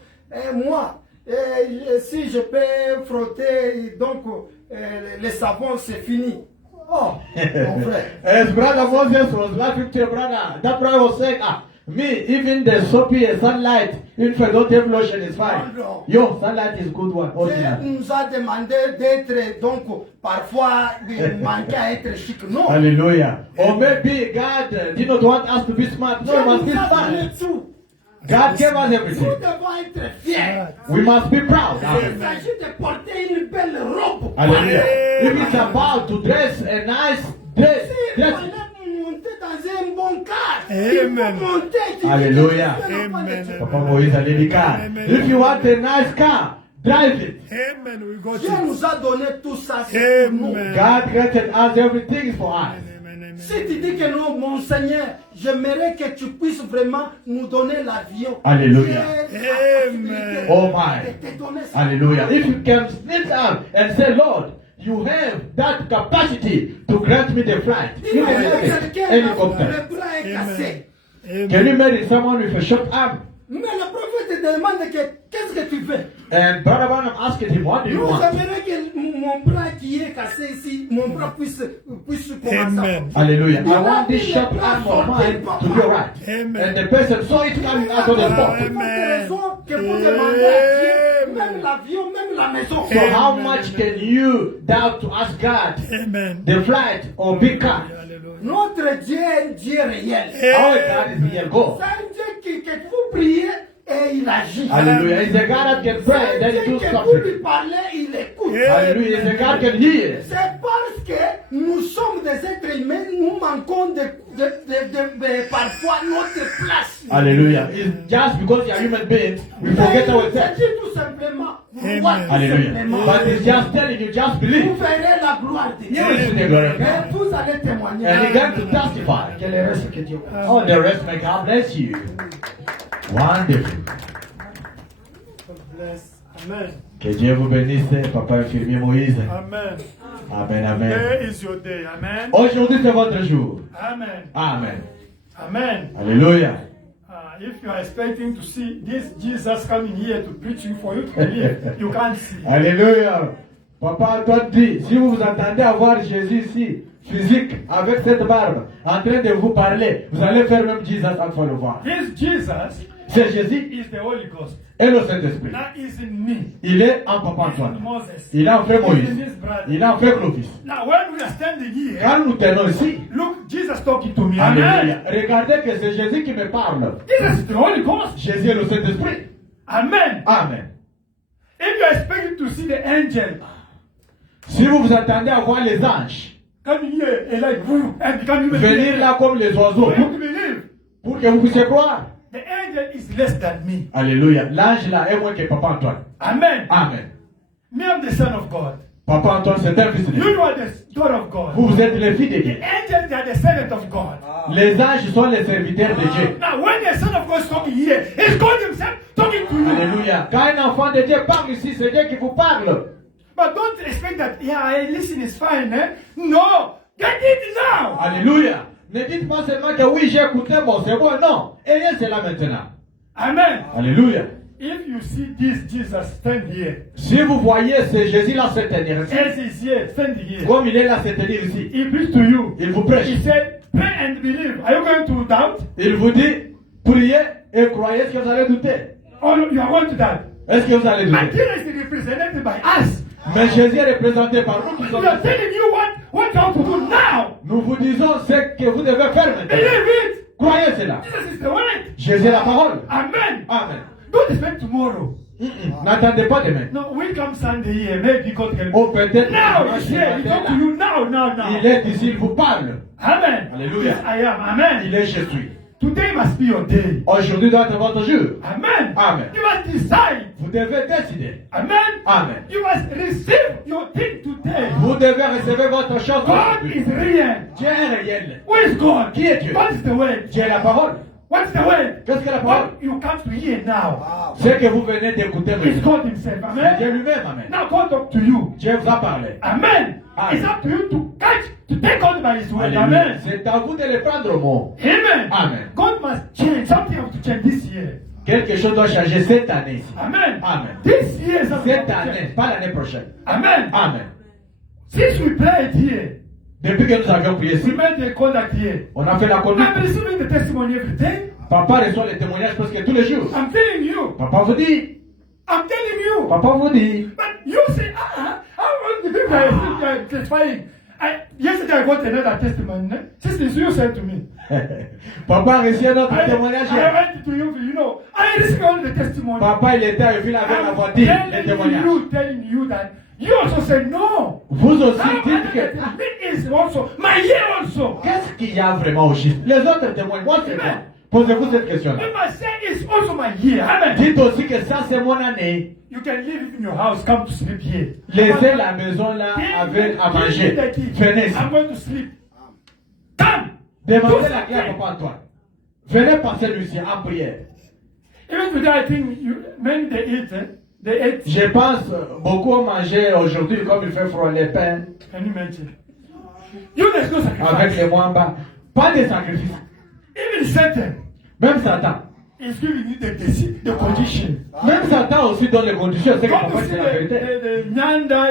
moi, si je peux frotter, donc le savon, c'est fini. Oh, mon frère. As Brother Moses was laughing to your brother, that brother was saying, me, even the soapy sunlight, if I don't have lotion, it's fine. No. Yo, sunlight is good one, Dieu original. nous a demandé d'être, donc, parfois, de manquer à être chic. Non. Hallelujah. Or maybe God did not want us to be smart. No, Dieu we must be nous a donné smart. tout. God gave us Nous everything. devons être fiers. We must be proud. Il Amen. s'agit de porter une belle robe. Hallelujah. If it's about to dress a nice dress, Si dress. vous voulez monter dans un bon car, Amen. il faut monter. Tu dis Alléluia. que Dieu n'a pas de Amen. Dieu. Papa Moïse a dit, car. If you want a nice car, drive it. Amen. We got Dieu it. nous a donné tout ça. C'est pour nous. Amen. God granted us everything for us. Amen. Amen. Si tu dis que non, mon Seigneur, j'aimerais que tu puisses vraiment nous donner l'avion. Alléluia. J'ai la possibilité Amen. Oh my. de te donner ça. Hallelujah. If you can kneel down and say, Lord, you have that capacity to grant me the flight. Il You y a can quelqu'un, helicopter. le bras est cassé. Amen. Can you marry someone with a short arm? Mais le prophète te demande qu'est-ce que tu veux. And Brother Branham asked him, what do you Nous want? j'aimerais que mon bras qui est cassé ici, mon bras puisse commencer. Amen. Hallelujah. I want this short arm of mine to be right. Amen. And the person saw it coming out of the spot. Pour des raisons que vous demandez à Dieu, même l'avion, même la maison. So how much can you doubt to ask God Amen. the flight or big car? Hallelujah. Notre Dieu est un Dieu réel. Our God is real God. C'est un Dieu que vous priez et il agit. Hallelujah. He's a God that can C'est pray un and then he Dieu do que vous lui something. parlez, il écoute. Hallelujah. He's a God can hear. C'est parce que nous sommes des êtres humains, nous manquons de parfois notre place. Hallelujah. It's just because you are human beings, we forget C'est ourselves. tout simplement. Amen. Voir tout Hallelujah. simplement. But it's just telling you, just Vous believe. verrez la gloire de Dieu. You will see the glory of Et God. vous allez témoigner. And you're going to testify. Que le reste que Dieu vous Oh, the rest may God bless you. Wonderful. God bless. Amen. Que Dieu vous bénisse, Papa infirmier Moïse. Amen. Amen, amen. Today is your day. Amen. Aujourd'hui, c'est votre jour. Amen. Amen. Amen. Alléluia. If you are expecting to see this Jesus coming here to preach you for you to believe, you can't see. Alléluia. Papa Antoine dit, si vous vous entendez avoir Jésus ici, physique, avec cette barbe, en train de vous parler, vous allez faire même Jesus en train de le voir. This Jesus C'est Jésus is the Holy Ghost. et le Saint-Esprit. That is in me. Il est en Papa Is in Antoine. Moses. Il est en frère Is Moïse. in his brother. Il est en frère Clovis. Now, when we are standing here, Quand nous tenons ici, look, Jesus talking to me. Alléluia. Amen. Regardez que c'est Jésus qui me parle. Jesus is the Holy Ghost. Jésus est le Saint-Esprit. Amen. Amen. If you are expecting to see the angel Si vous vous attendez à voir les anges coming here and like woo, and become human venir being, là comme les oiseaux for you to believe, pour que vous puissiez croire. the angel is less than me. Alléluia. L'ange là est moins que Papa Antoine. Amen. Amen. Me, I'm the son of God. Papa Antoine, c'est un fils de Dieu. You are the daughter of God. Vous, vous êtes les filles de The Dieu. angels are the servant of God. Les anges sont les serviteurs de Dieu. Now, when the son of God is talking here, he's God himself talking to you. Alléluia. Quand un enfant de Dieu parle ici, c'est Dieu qui vous parle. But don't expect that, yeah, hey, listen, it's fine, eh? No, get it now. Alléluia. Ne dites pas seulement que oui, j'ai écouté, bon, c'est bon. Non. Ayez cela maintenant. Amen. Alléluia. If you see this Jesus stand here, Si vous voyez ce Jésus-là se tenir ici, as he's here, standing here, comme il est là se tenir ici, he preached to you. il vous prêche. He said, pray and believe. Are you going to doubt? Il vous dit, priez et croyez. Est-ce que vous allez douter? Or you are going to doubt? Est-ce que vous allez douter? Until it's represented by us. Mais Jésus est représenté par nous qui We sommes are ici. telling you what you have to do now. Nous vous disons ce que vous devez faire maintenant. Believe it. Croyez cela. Jesus is the word. Jésus est la parole. Amen. Amen. Don't expect tomorrow. N'attendez pas demain. No, we come Sunday here, maybe God can. Oh, peut-être. Now he's here. He come to you now. Il est ici, il vous parle. Amen. Alléluia. Yes, I am. Amen. Il est je suis. Today must be your day. Aujourd'hui doit être votre jour. Amen. Amen. You must decide. Vous devez décider. Amen. Amen. You must receive your thing today. Vous devez recevoir votre chance God aujourd'hui. is real. Dieu est réel. Who is God? Qui est Dieu? What is the word? Dieu est la parole. What's the word? Qu'est-ce que la parole? What you come to hear now. Ce que vous venez d'écouter It's maintenant. God Himself. C'est Dieu Amen. lui-même. Amen. Now God talk to you. Dieu vous a parlé. Amen. Amen. It's up to you to catch, to take God by His word. Alléluia. Amen. C'est à vous de le prendre au mot. Amen. Amen. God must change. Something has to change this year. Quelque chose doit changer cette année. Amen. Amen. This year is something Cette has to année, change. pas l'année prochaine. Amen. Amen. Since we prayed here, Depuis que nous avions prié we ici, made the contact here. on a fait la conduite. I'm receiving the testimony every day. Papa reçoit les témoignages presque tous les jours. I'm telling you. Papa vous dit. I'm telling you. Papa vous dit. But you say, how about the people are testifying? Yesterday I got another testimony. Sister, you said to me. Papa a reçu un autre témoignage I hier. went to you know. I received all the testimony. Papa, il était à ville avec la voiture, les témoignages. telling you that you also said no. Vous aussi How dites que. it is also my year also. Qu'est-ce qu'il y a vraiment au juste? Les autres témoins, moi c'est quoi? Posez-vous cette question-là. You must say it's also my year. Amen. Dites aussi que ça c'est mon année. You can live in your house, come to sleep here. Laissez la maison là avec à manger. Venez ici. I'm going to sleep. Come. Demandez la clé à Papa Antoine. Venez passer ici en prière. Even today, I think many they eat. They ate. Je pense beaucoup ont mangé aujourd'hui comme il fait froid les pains Can you imagine? You there's no sacrifice. avec les mwamba. Pas de sacrifice. Even Satan Même Satan. is giving you the condition. Même Satan aussi donne les conditions. C'est que Come Papa to see c'est la vérité. the Nyanda,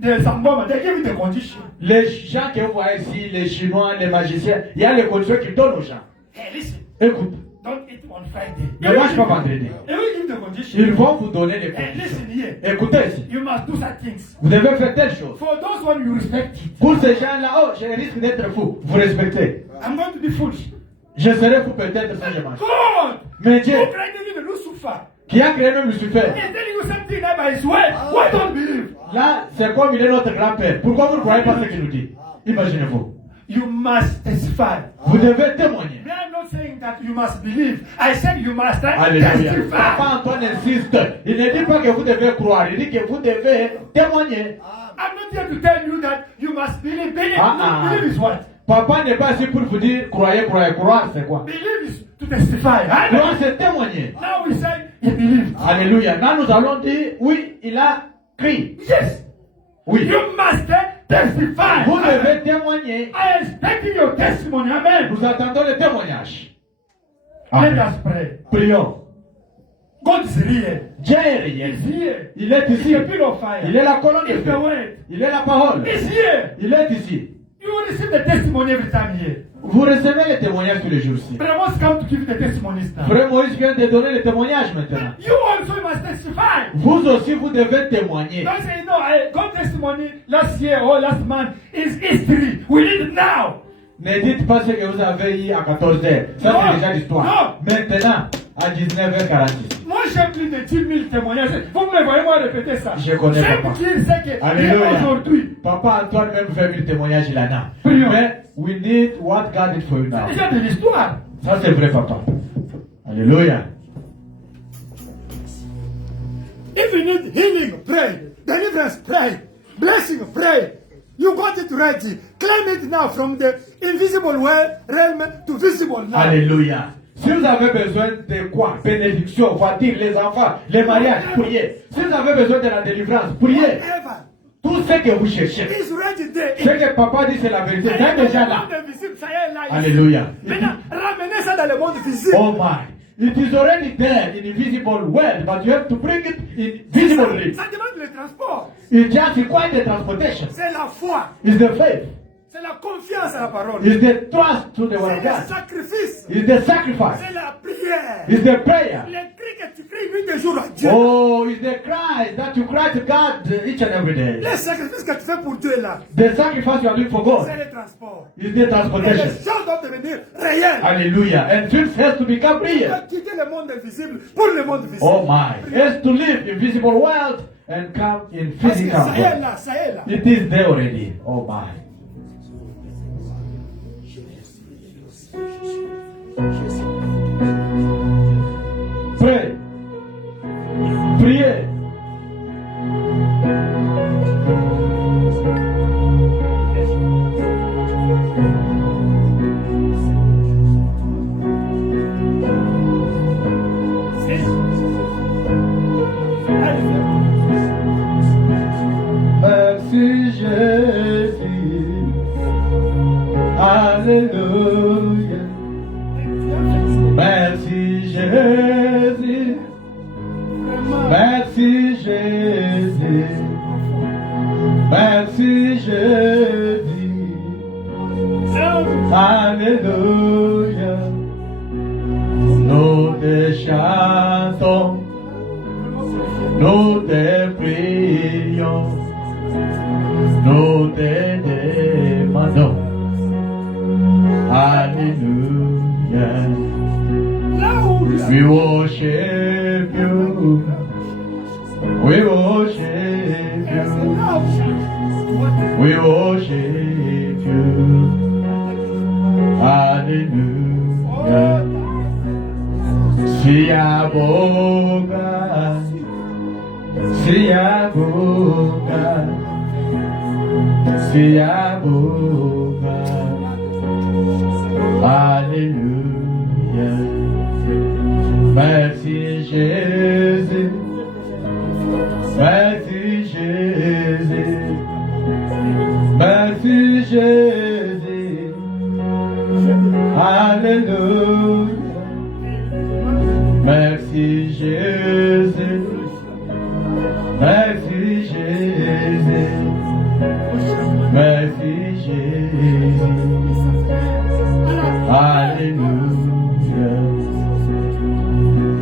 the Samboma, they give you the condition. Les gens que vous voyez ici, les Chinois, les magiciens, il y a les conditions qu'ils donnent aux gens. Hey, listen, Écoute, don't eat on Friday. ne mange pas vendredi. They will give the condition. Ils vont vous donner les Hey, conditions. listen here. Écoutez ici. You must do some things. Vous devez faire telle chose. For those one you respect it. Pour ces gens-là, oh, je risque d'être fou. Vous respectez. I'm going to be foolish. Je serai fou peut-être si je mange. God, Mais Dieu, who created you, the Lucifer, qui a créé même Lucifer, is telling you something that by His word. Why don't believe? là, c'est comme il est notre grand-père. Pourquoi vous ne croyez pas ce qu'il nous dit? Imaginez-vous. You must testify. Vous devez témoigner. Me, I'm not saying that you must believe. I said you must Alléluia. testify. Papa Antoine insiste. Il ne dit pas que vous devez croire. Il dit que vous devez témoigner. I'm not here to tell you that you must believe. Believe, believe is what? Papa n'est pas ici pour vous dire croyez, croyez. Croire, c'est quoi? Believe is to testify. Amen. Croire, c'est témoigner. Now we say he believed. Alléluia. Là, nous allons dire oui, il a crié. Yes. Oui. You must testify. Vous Amen. devez témoigner. I am expecting your testimony. Amen. Nous attendons le témoignage. Let Amen. us pray. Prions. God is real. Dieu est réel. He's here. Il est He's ici. the pillar of fire. Il est la colonne de He's the feu. word. Il est la parole. He's here. Il est ici. You will receive the testimony every time here. Vous recevez les témoignages tous les jours ici. But I must come to give the testimonies now. Frère Moïse vient de donner les témoignages maintenant. You also must testify. Vous aussi, vous devez témoigner. Don't say, no, I got testimony last year or last month. It's history. We need it now. Ne dites pas ce que vous avez eu à 14h. Ça, Non. c'est déjà l'histoire. Maintenant, à 19h46. Moi, j'ai plus de 10 000 témoignages. Vous me voyez moi répéter ça. Je connais J'aime pas. qu'il sait que Alléluia. aujourd'hui. Papa Antoine même fait 1000 témoignages, il en a. Prions. Mais we need what God did for you now. C'est déjà de l'histoire. Ça, c'est vrai, papa. Alléluia. If you need healing, pray. Deliverance, pray. Blessing, pray. You got it ready. Claim it now from the invisible realm to visible now. Alléluia. Si vous avez besoin de quoi? Bénédiction, voiture, les enfants, les mariages, priez. Si vous avez besoin de la délivrance, priez. Whatever Tout ce que vous cherchez. is ready there. Ce que papa dit, c'est la vérité. C'est déjà là. Alléluia. Alléluia. Maintenant, ramenez ça dans le monde visible. Oh my. It is already there in invisible world, but you have to bring it in visible realm. Ça demande le transport. It just requires the transportation. C'est la foi. It's the faith. C'est la confiance à la parole. It's the trust to the word C'est of le God. sacrifice. It's the sacrifice. C'est la prière. It's the prayer. Les cris que tu cries nuit et jour. jour à Dieu. Oh, it's the cry that you cry to God each and every day. Les sacrifices que tu fais pour Dieu là, The sacrifice you are doing for God c'est le transport. is the Et les transportation. gens doivent devenir réels. Hallelujah. And things has to become Tu real. dois quitter le monde invisible pour le monde visible. Oh my. Has to live in visible world and come in Parce que physical ça y est world. là, ça y est là. It is there already. Oh my. Pray. Priez. Merci Jésus. Alléluia. Merci Jésus. Merci Jésus. Merci Jésus. Alléluia. Nous te chantons, nous te prions, nous te demandons. Alléluia. We worship you. We worship you. We worship you. Hallelujah. Sia boga. Sia boga. Sia boga. Hallelujah. Merci Jésus. Merci Jésus. Merci Jésus. Alléluia. Merci Jésus. Merci Jésus. Merci Jésus. Alléluia.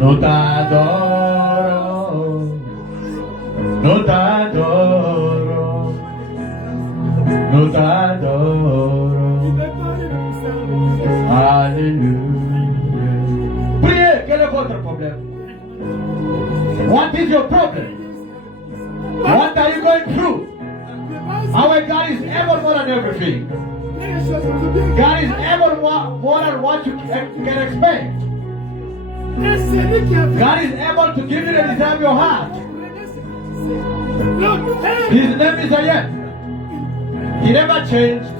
Nous t'adorons. Nous t'adorons. Nous t'adorons. Alléluia. Priez, quel est votre problème? What is your problem? What are you going through? Our God is able more than everything. God is able more than what you can expect. God is able to give you the desire of your heart. His name is Ayat. He never changed.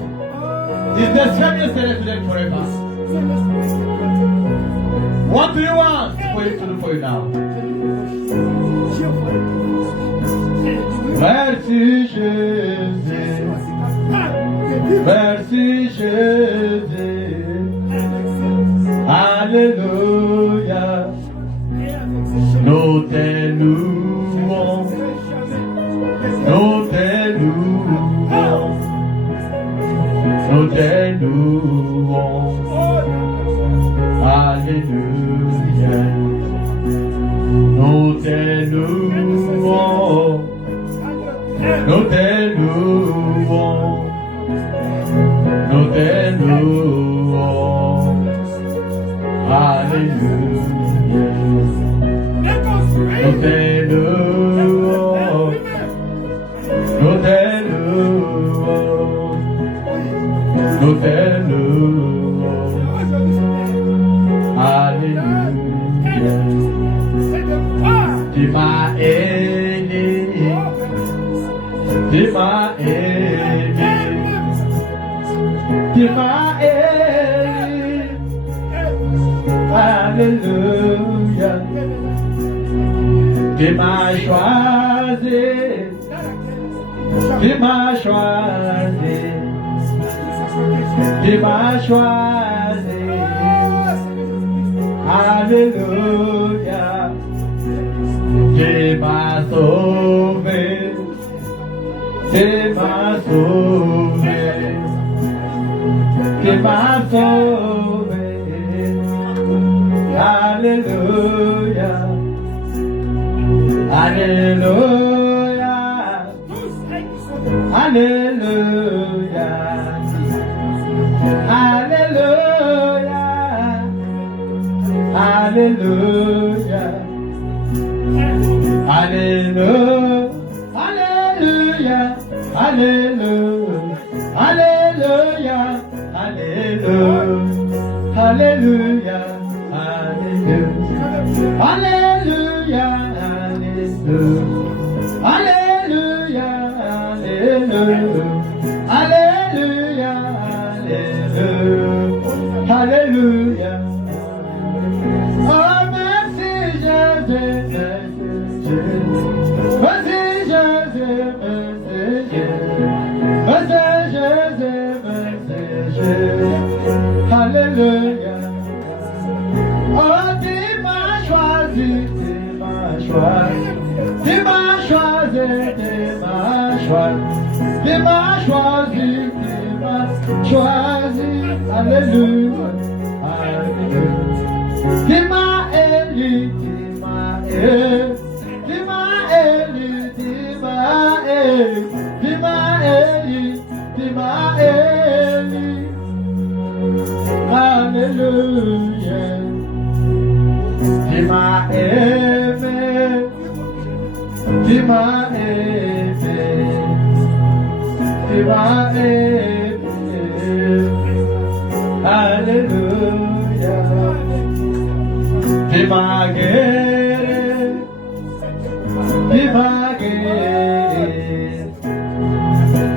He's the same yesterday, today, forever. What do you want for him to do for you now? Merci Jésus. Merci Jésus. Alléluia. Nous te louons. Nous te louons. Nous te louons. Alléluia. Nous te louons. Nous te louons. Nous te louons. Alléluia. Nous te louons. Nous te louons. Nous te louons. Alléluia. Tu m'as aidé. Tu m'as aidé. Tu m'as aidé. Alléluia. Tu m'as choisi. Tu m'as choisi. Tu m'as choisi. Alléluia. Tu m'as sauvé. Tu m'as sauvé. Tu m'as sauvé. Alléluia. Alléluia. Alléluia. Alléluia. Alléluia. Alléluia. Alléluia. Alléluia. Alléluia. Alléluia. Alléluia. Alléluia. Alléluia. Alléluia. Alléluia. Alléluia. Oh, merci Jésus. Merci Jésus. Merci Jésus. Merci Jésus. Alléluia. Oh, tu m'as choisi, tu m'as choisi, tu m'as choisi, tu m'as choisi, tu m'as choisi, tu m'as choisi. Alléluia, alléluia. Tu m'as élu, tu m'as élu, tu m'as élu, tu m'as élu, tu m'as élu, tu m'as élu. Alléluia. Tu m'as aimé, tu m'as aimé, tu m'as aimé. Alléluia. Tu m'as guéri, tu m'as guéri,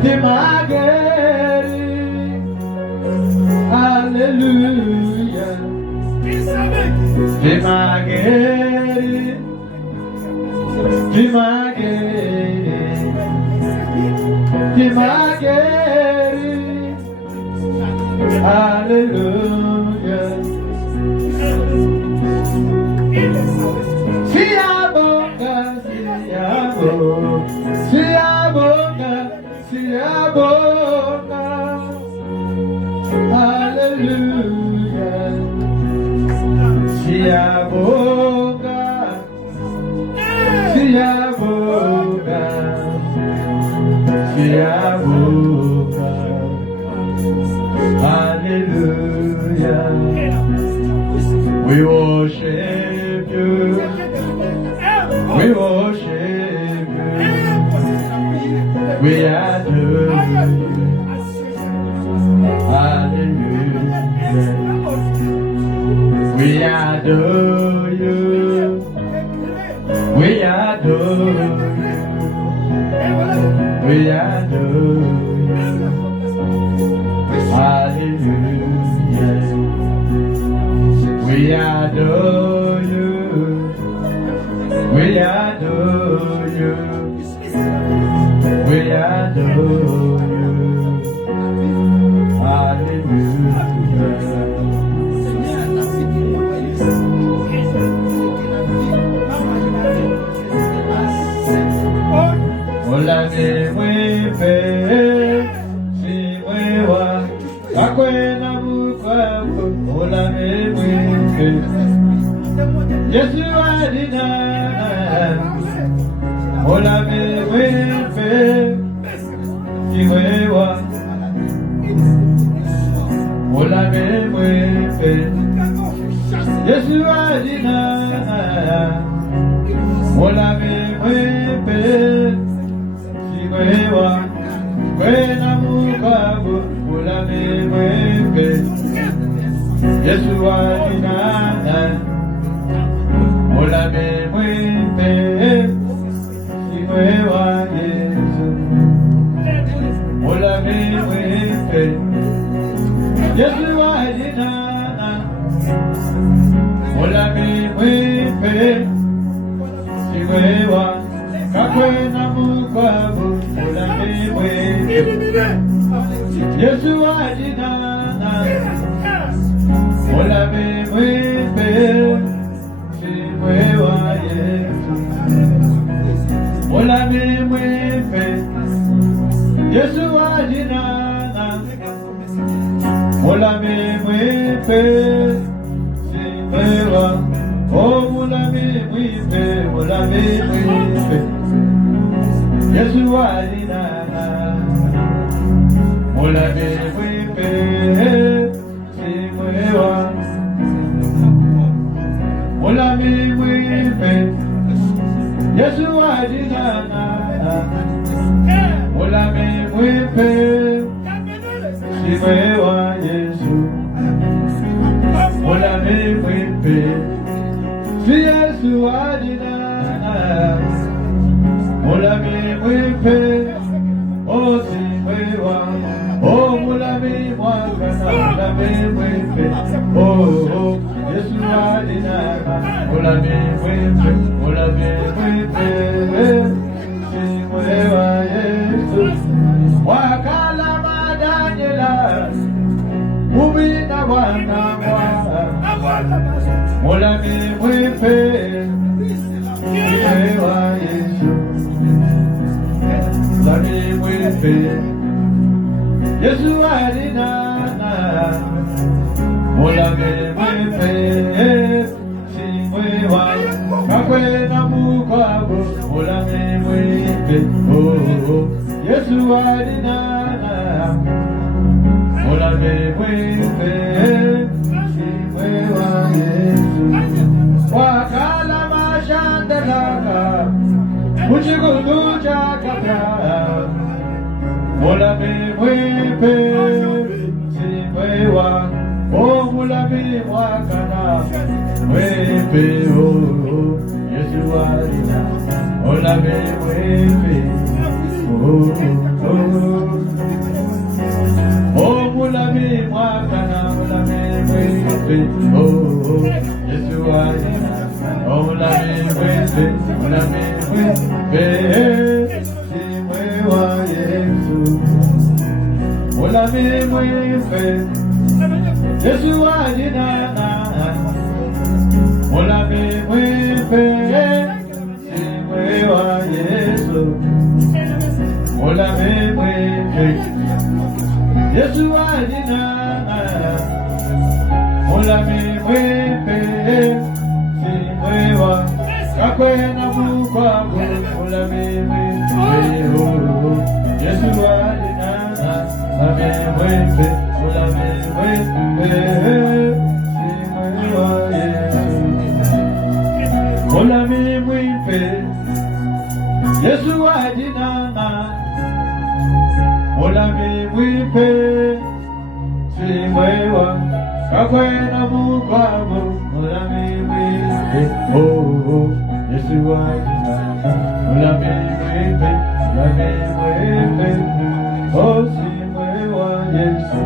tu m'as guéri. Alléluia. Tu m'as guéri, tu m'as guéri, tu m'as guéri. Alléluia. Si abonda, si abonda, si abonda. Alléluia. Si abonda, si abonda, si abonda. Hallelujah. We worship you. We worship you. We adore you. Hallelujah. We adore you. We adore you. We adore you. Hallelujah. We adore you. We adore you. We adore you. Hallelujah. Hola de mueve, si mueva, acuena mucuapo, hola de mueve. Yesu adina, hola de mueve, si mueva, hola de mueve. Yesu adina, hola de mueve. Wewa, kwena mukabu, ulame mwembe. Yesu adinana, ulame mwembe. Wewa Yesu, ulame mwembe. Yesu adinana, ulame mwembe. Wewa, kakwena mukabu. Yesu adinana, mola me mwembe, si mwewa Yesu. Mola me mwembe, Yesu adinana, mola me mwembe, si mwewa. Oh, mon ami, oui, mais, mon ami, oui, mais. Yeshua, Dinana. Mon ami, oui, mais. Si, moi, mon ami, oui, mais. Yeshua, Dinana. Mon ami, oui, mais. Si, moi, Jésus. Mon ami, oui, mais. Si Yeshua Dinana, mon ami wipe, oh si wewa, oh mon ami moi kana, mon ami wipe, oh Yeshua Dinana, mon ami wipe, si wewa Yesu, wakala madanyela, ubina wana mwa. Mon ami wipe, Yewa Yesu. Mon ami wipe, Yeshua Dinana. Mon ami wipe, si wewa, kakwe na mukwabo. Mon ami wipe, oh Yeshua Dinana. Mon ami wipe. Wakala mashandelaka, uchigudu chakabra. Mulami wipe, simwewa, oh mulami wakala, wipe oh, Yeshua Dinana. Mulami wipe, oh mulami wakala, mulami wipe, oh Yeshua Dinana. Oh mulami wipe, si mwewa Yesu. Mulami wipe, Yeshua Dinana. Mulami wipe, si mwewa Yesu. Mulami wipe, Yeshua Dinana. Mulami wipe, si mwewa, kakwe na mukwabo. Mulami wipe, oh Yeshua Dinana. Mulami wipe, si mwewa Yesu. Mulami wipe, Yeshua Dinana. Mulami wipe, si mwewa, kakwe na mukwabo. Mulami wipe, oh Yeshua Dinana. Mulami wipe, oh si mwewa Yesu.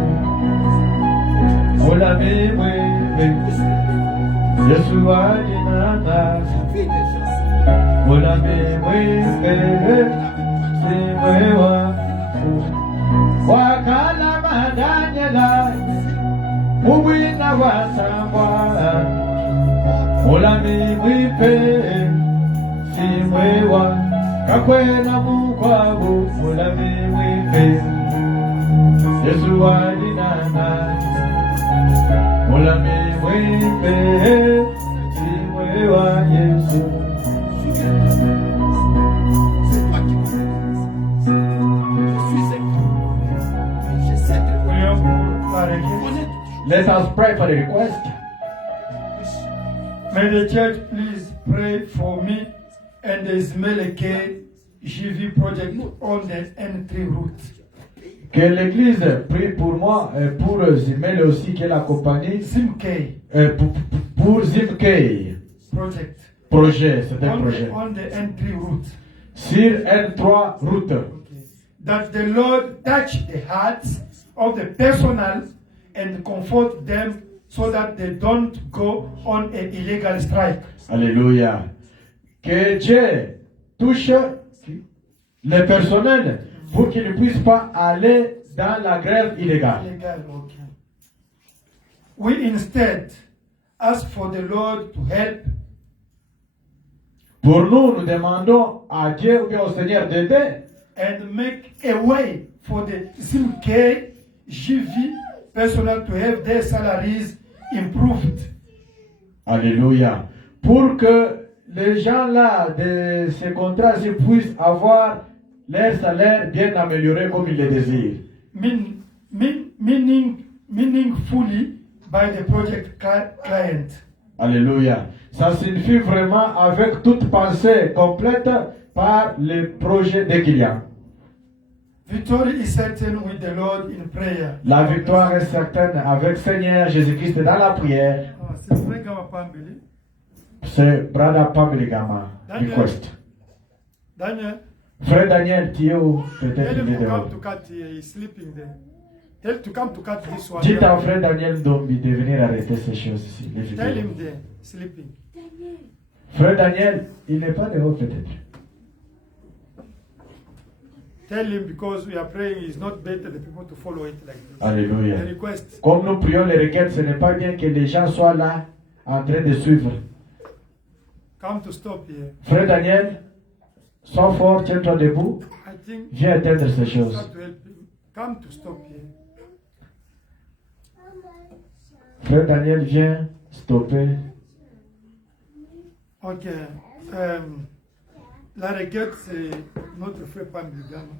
Mulami wipe, Yeshua Dinana. Mulami wipe, si mwewa. Wakala madanyela, ubina wasambwa. Mulami wipe, si mwewa, kakwe na mukwabo. Mulami wipe, Yeshua Dinana. Mulami wipe, si mwewa Yesu. Let us pray for the request. May the church please pray for me and the Ismaileke JV project on the N3 route. Que l'église prie pour moi et pour Zimel aussi qui est la compagnie. Zimkei. Pour Zimkei. Project. Projet, c'est un projet. On the N3 route. Sur N3 route. Okay. That the Lord touch the hearts of the personnel and comfort them so that they don't go on an illegal strike. Alléluia. Que Dieu touche les personnels pour qu'ils ne puissent pas aller dans la grève illégale. Okay. We instead ask for the Lord to help. Pour nous demandons à Dieu ou bien au Seigneur d'aider. And make a way for the Zimkei JV personnel to have their salaries improved. Alléluia. pour que les gens là de ces contrats puissent avoir leur salaire bien amélioré comme ils le désirent. Meaningfully by the project client. Alléluia. Ça signifie vraiment avec toute pensée complète par le projet des clients. Victory is certain with the Lord in prayer. La victoire est certaine avec Seigneur Jésus-Christ dans la prière. C'est vrai que ma femme Billy. C'est Brother Pambeligama request. Daniel, Frère Daniel, tu es où? tell Peut-être him il est to dehors. come to cut here. He's sleeping there. Tell to come to cut this one. Dites à frère Daniel Dombi de venir arrêter ces choses ici. les Tell vidéos. him there, sleeping. Frère Daniel, il n'est pas dehors peut-être. Tell him because we are praying, it's not better the people to follow it like this. Alléluia. The request. Comme nous prions les requêtes, ce n'est pas bien que les gens soient là en train de suivre. Come to stop here. Frère Daniel, sois fort, tiens-toi debout. I think Viens atteindre ces choses. start to help him. Come to stop here. Frère Daniel, viens stopper. Ok. La requête, c'est notre frère Pam Lugano.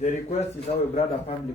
The request is our brother family.